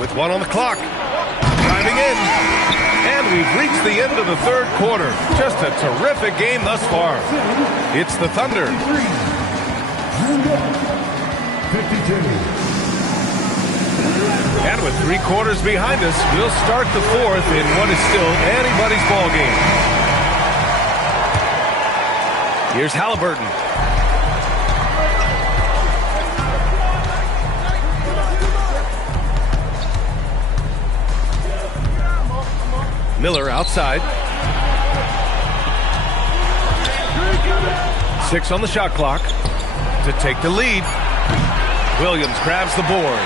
With 1 on the clock. Driving in. And we've reached the end of the third quarter. Just a terrific game thus far. It's the Thunder. 52. And with 3 quarters behind us, we'll start the fourth in what is still anybody's ball game. Here's Halliburton. Miller outside. 6 on the shot clock to take the lead. Williams grabs the board.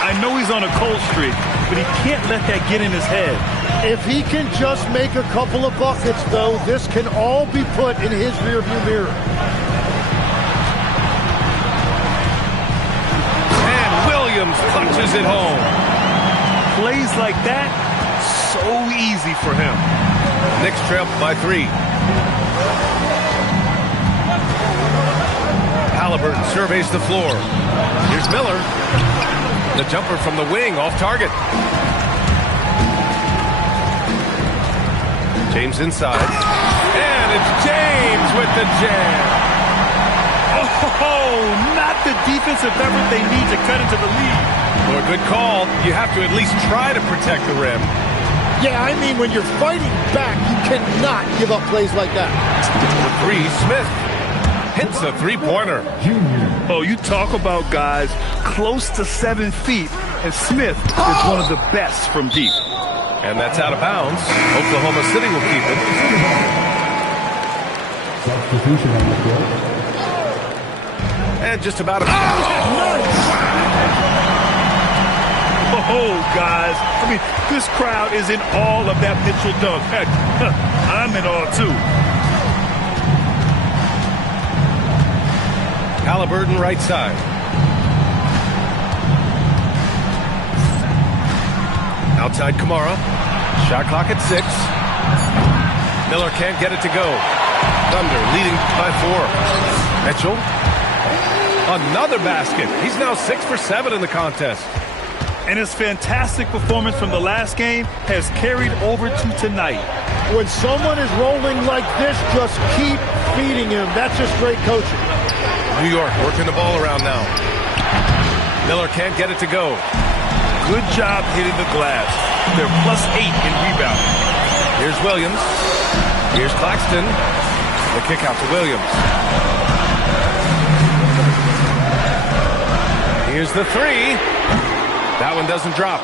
I know he's on a cold streak, but he can't let that get in his head. If he can just make a couple of buckets, though, this can all be put in his rearview mirror. And Williams punches it home. Plays like that, so easy for him. Knicks trail by 3. Halliburton surveys the floor. Here's Miller. The jumper from the wing off target. James inside. And it's James with the jam. Oh, not the defensive effort they need to cut into the lead. For a good call, you have to at least try to protect the rim. Yeah, I mean, when you're fighting back, you cannot give up plays like that. For 3, Smith hits a three-pointer. Oh, you talk about guys close to 7 feet, and Smith is one of the best from deep. And that's out of bounds. Oklahoma City will keep it. Substitution on the court. And just about a... Oh, guys. I mean, this crowd is in awe of that Mitchell dunk. Heck, I'm in awe, too. Halliburton right side. Outside Kamara. Shot clock at 6. Miller can't get it to go. Thunder leading by 4. Mitchell. Another basket. He's now 6 for 7 in the contest. And his fantastic performance from the last game has carried over to tonight. When someone is rolling like this, just keep feeding him. That's just great coaching. New York working the ball around now. Miller can't get it to go. Good job hitting the glass. They're +8 in rebounding. Here's Williams. Here's Claxton. The kick out to Williams. Here's the 3. That one doesn't drop.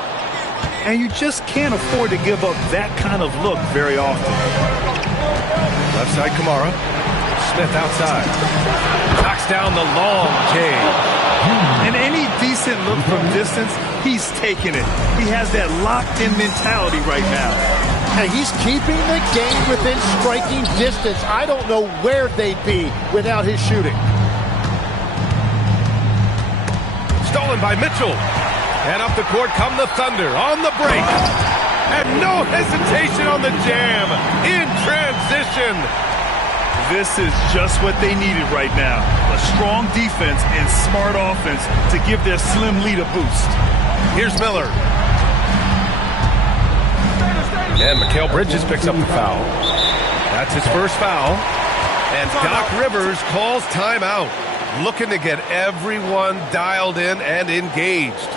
And you just can't afford to give up that kind of look very often. Left side Kamara. Smith outside. Knocks down the long J. And any decent look from distance, he's taking it. He has that locked-in mentality right now. And he's keeping the game within striking distance. I don't know where they'd be without his shooting. Stolen by Mitchell. And up the court come the Thunder on the break. And no hesitation on the jam in transition. This is just what they needed right now. A strong defense and smart offense to give their slim lead a boost. Here's Miller. And Mikal Bridges picks up the foul. That's his first foul. And Doc Rivers calls timeout, looking to get everyone dialed in and engaged.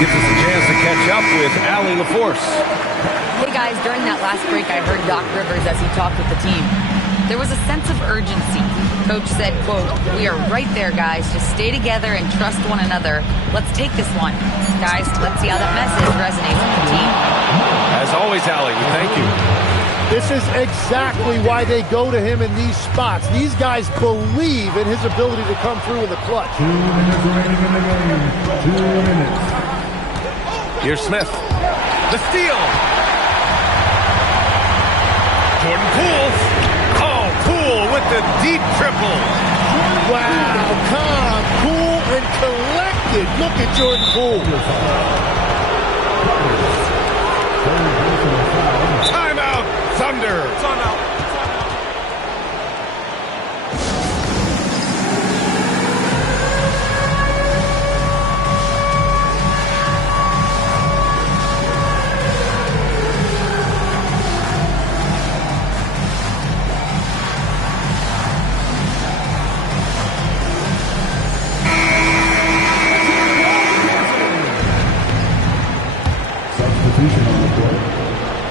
Gives us a chance to catch up with Allie LaForce. Hey guys, during that last break, I heard Doc Rivers as he talked with the team. There was a sense of urgency. Coach said, quote, "We are right there, guys. Just stay together and trust one another. Let's take this one. Guys, let's see how that message resonates with the team." As always, Allie, we thank you. This is exactly why they go to him in these spots. These guys believe in his ability to come through in the clutch. 2 minutes remaining in the game. 2 minutes. Here's Smith. The steal. Jordan Poole. Oh, Poole with the deep triple. Wow, calm, cool, and collected. Look at Jordan Poole. Timeout, Thunder. Timeout.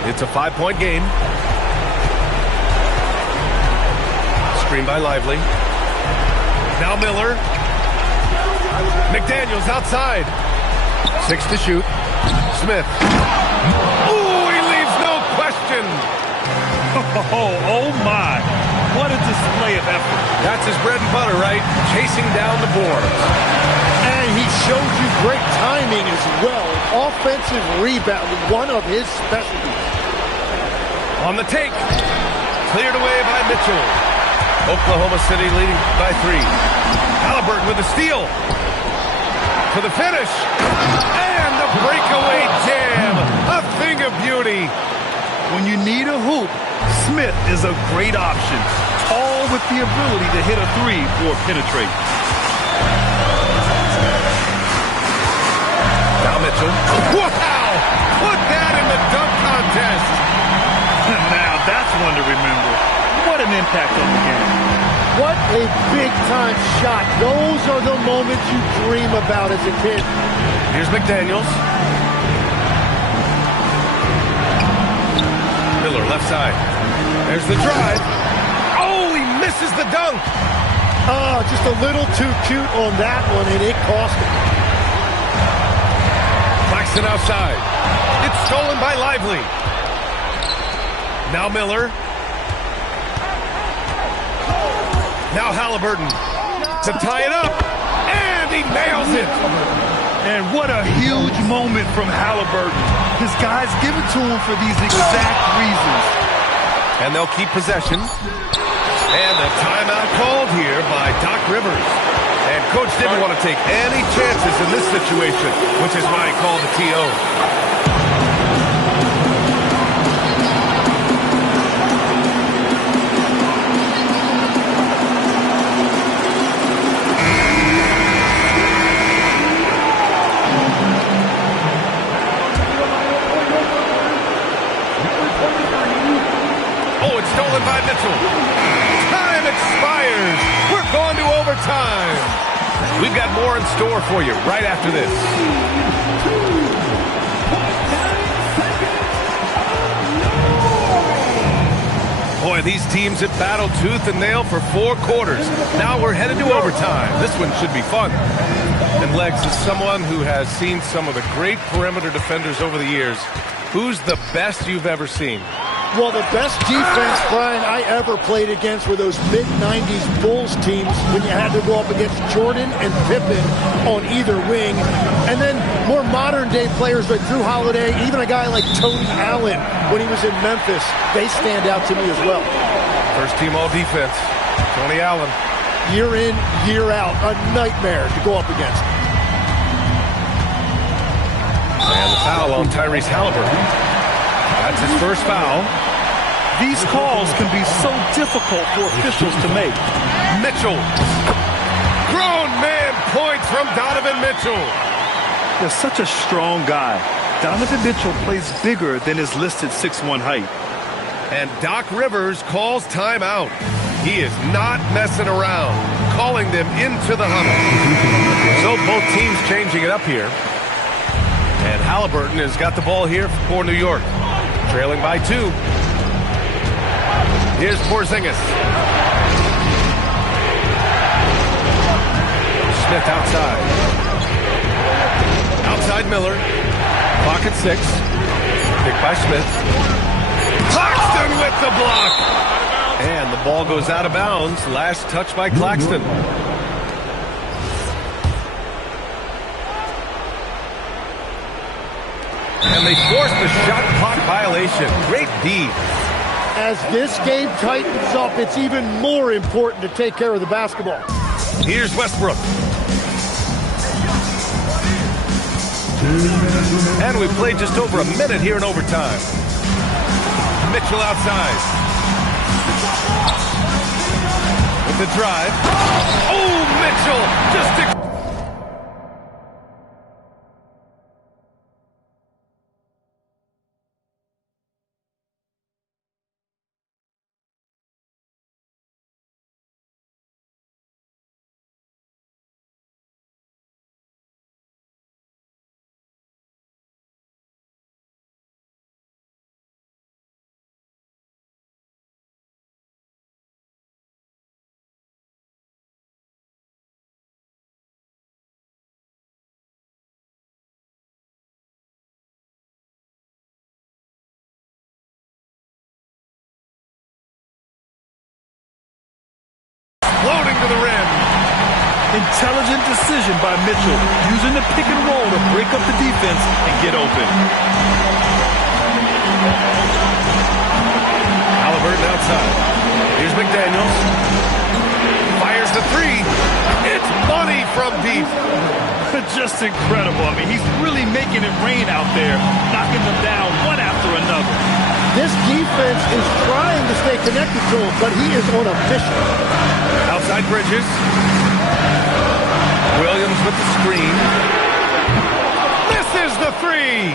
It's a 5-point game. Screen by Lively. Now Miller. McDaniels outside. 6 to shoot. Smith. Ooh, he leaves no question. Oh my. What a display of effort. That's his bread and butter, right? Chasing down the boards. And he showed you great timing as well. Offensive rebounding, one of his specialties. On the take. Cleared away by Mitchell. Oklahoma City leading by 3. Halliburton with the steal. To the finish. And the breakaway jam. A thing of beauty. When you need a hoop, Smith is a great option. All with the ability to hit a 3 or penetrate. Now Mitchell. Wow! Put that in the dunk contest. Now that's one to remember. What an impact on the game. What a big-time shot. Those are the moments you dream about as a kid. Here's McDaniels. Miller left side. There's the drive. Oh, he misses the dunk. Oh, just a little too cute on that one, and it cost him. Claxton outside. It's stolen by Lively. Now Miller. Now Halliburton to tie it up. And he nails it. And what a huge moment from Halliburton. His guys give it to him for these exact reasons. And they'll keep possession. And a timeout called here by Doc Rivers. And Coach didn't want to take any chances in this situation, which is why he called the TO. Stolen by Mitchell. Time expires. We're going to overtime. We've got more in store for you right after this. Boy, these teams have battled tooth and nail for 4 quarters. Now we're headed to overtime. This one should be fun. And Legs, is someone who has seen some of the great perimeter defenders over the years. Who's the best you've ever seen? Well, the best defense, Brian, I ever played against were those mid-90s Bulls teams when you had to go up against Jordan and Pippen on either wing. And then more modern-day players like Drew Holiday, even a guy like Tony Allen when he was in Memphis, they stand out to me as well. First team all-defense, Tony Allen. Year in, year out, a nightmare to go up against. And the foul on Tyrese Halliburton. That's his first foul. These calls can be so difficult for officials to make. Mitchell. Grown man points from Donovan Mitchell. They're such a strong guy. Donovan Mitchell plays bigger than his listed 6'1" height. And Doc Rivers calls timeout. He is not messing around, calling them into the huddle. So both teams changing it up here. And Halliburton has got the ball here for New York. Trailing by 2. Here's Porzingis. Smith outside. Outside Miller. Clock at 6. Picked by Smith. Claxton with the block. And the ball goes out of bounds. Last touch by Claxton. And they forced the shot clock violation. Great D. As this game tightens up, it's even more important to take care of the basketball. Here's Westbrook. And we played just over a minute here in overtime. Mitchell outside. With the drive. Oh, Mitchell just floating to the rim. Intelligent decision by Mitchell, using the pick and roll to break up the defense and get open. Halliburton outside. Here's McDaniels. Fires the three. It's money from deep. Just incredible. I mean, he's really making it rain out there, knocking them down one after another. This defense is trying to stay connected to him, but he is on a mission. Outside Bridges. Williams with the screen. Misses the three.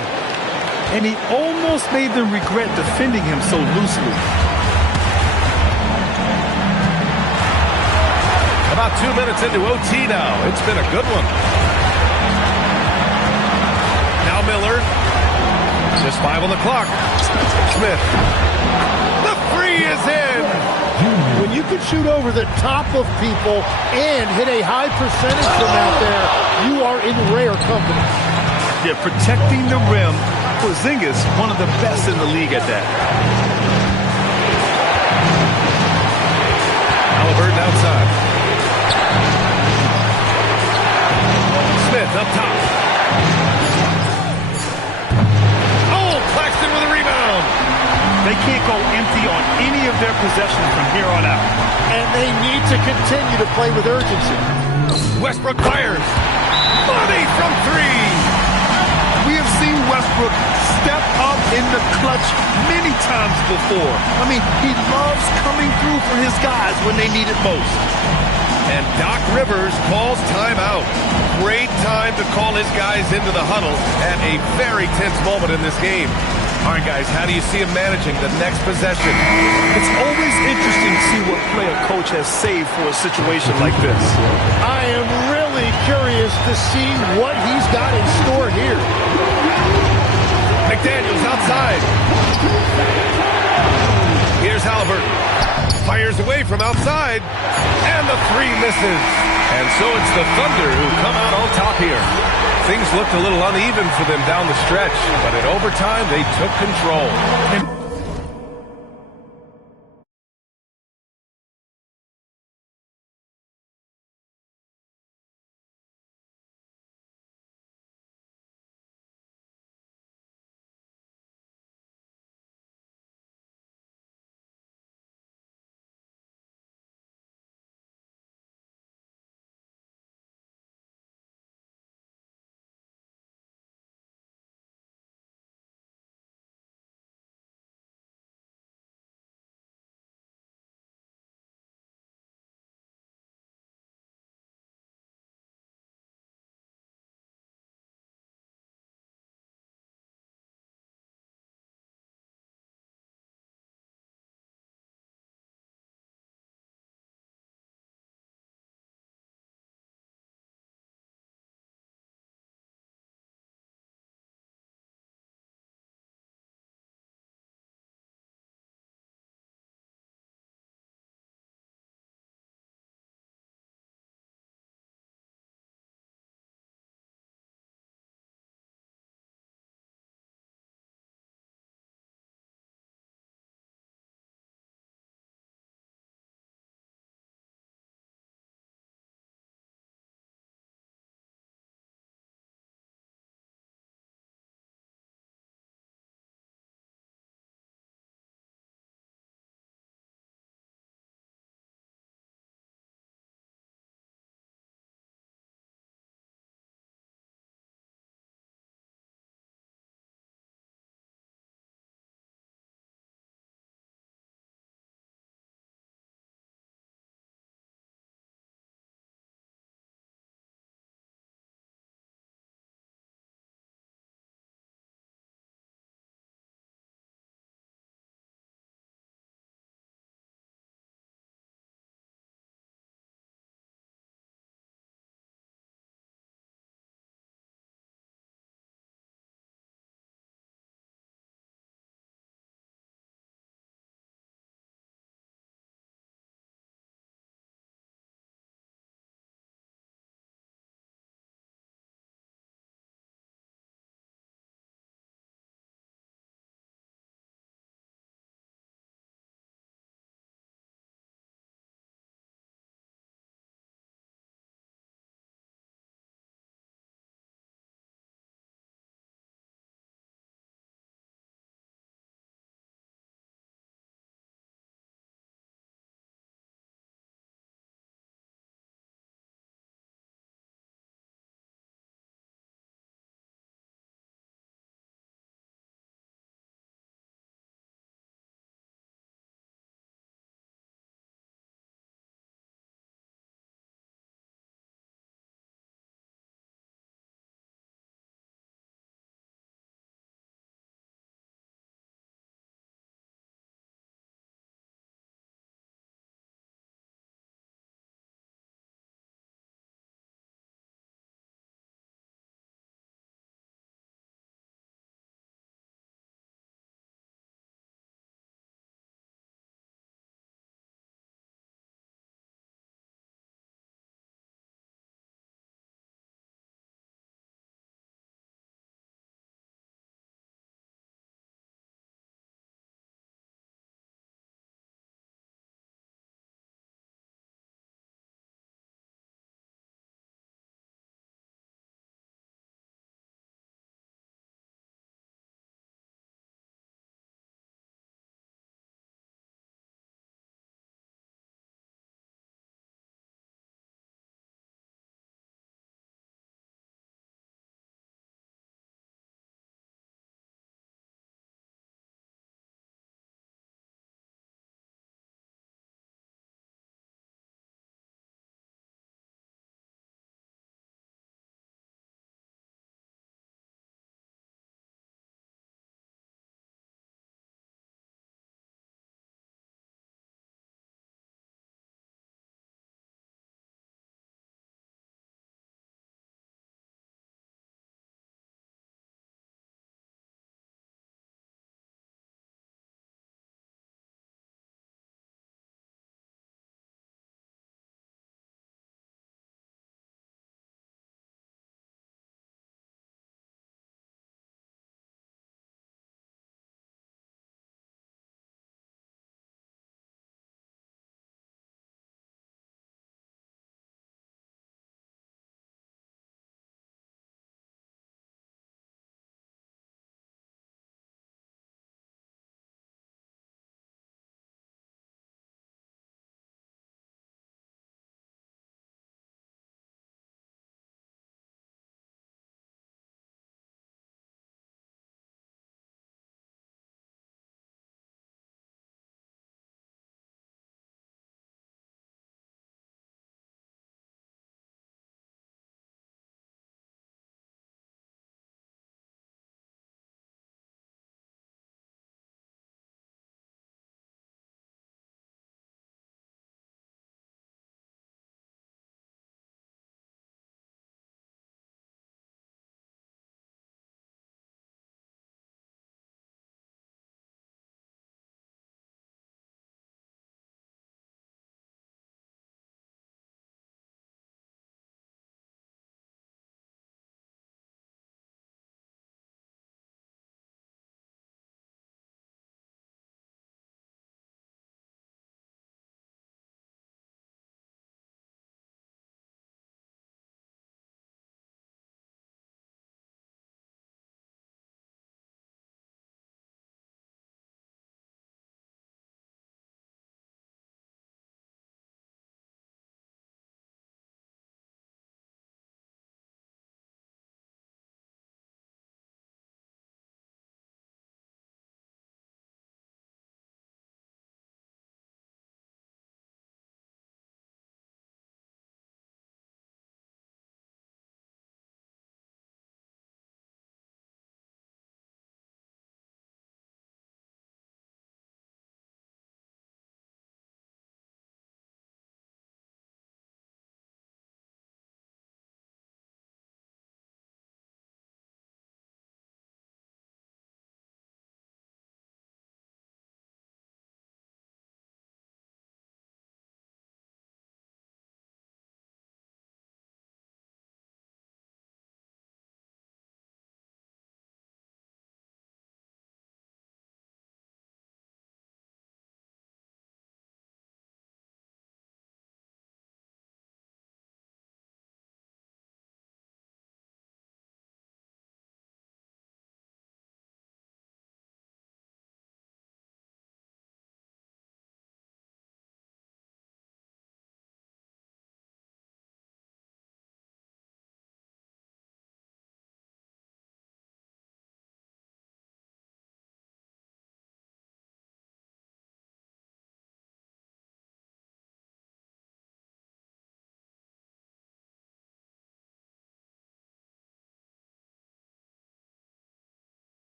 And he almost made them regret defending him so loosely. About 2 minutes into OT now. It's been a good one. Now Miller. Just 5 on the clock. Smith. The three is in. When you can shoot over the top of people and hit a high percentage from out there, you are in rare company. Yeah, protecting the rim. Porzingis, one of the best in the league at that. Halliburton outside. Smith up top. Oh, Claxton with a rebound. They can't go empty on any of their possessions from here on out. And they need to continue to play with urgency. Westbrook fires. Money from three. We have seen Westbrook step up in the clutch many times before. I mean, he loves coming through for his guys when they need it most. And Doc Rivers calls timeout. Great time to call his guys into the huddle at a very tense moment in this game. All right, guys, how do you see him managing the next possession? It's always interesting to see what play a coach has saved for a situation like this. I am really curious to see what he's got in store here. McDaniels outside. Here's Halliburton. Fires away from outside. And the three misses. And so it's the Thunder who come out on top here. Things looked a little uneven for them down the stretch, but in overtime, they took control. And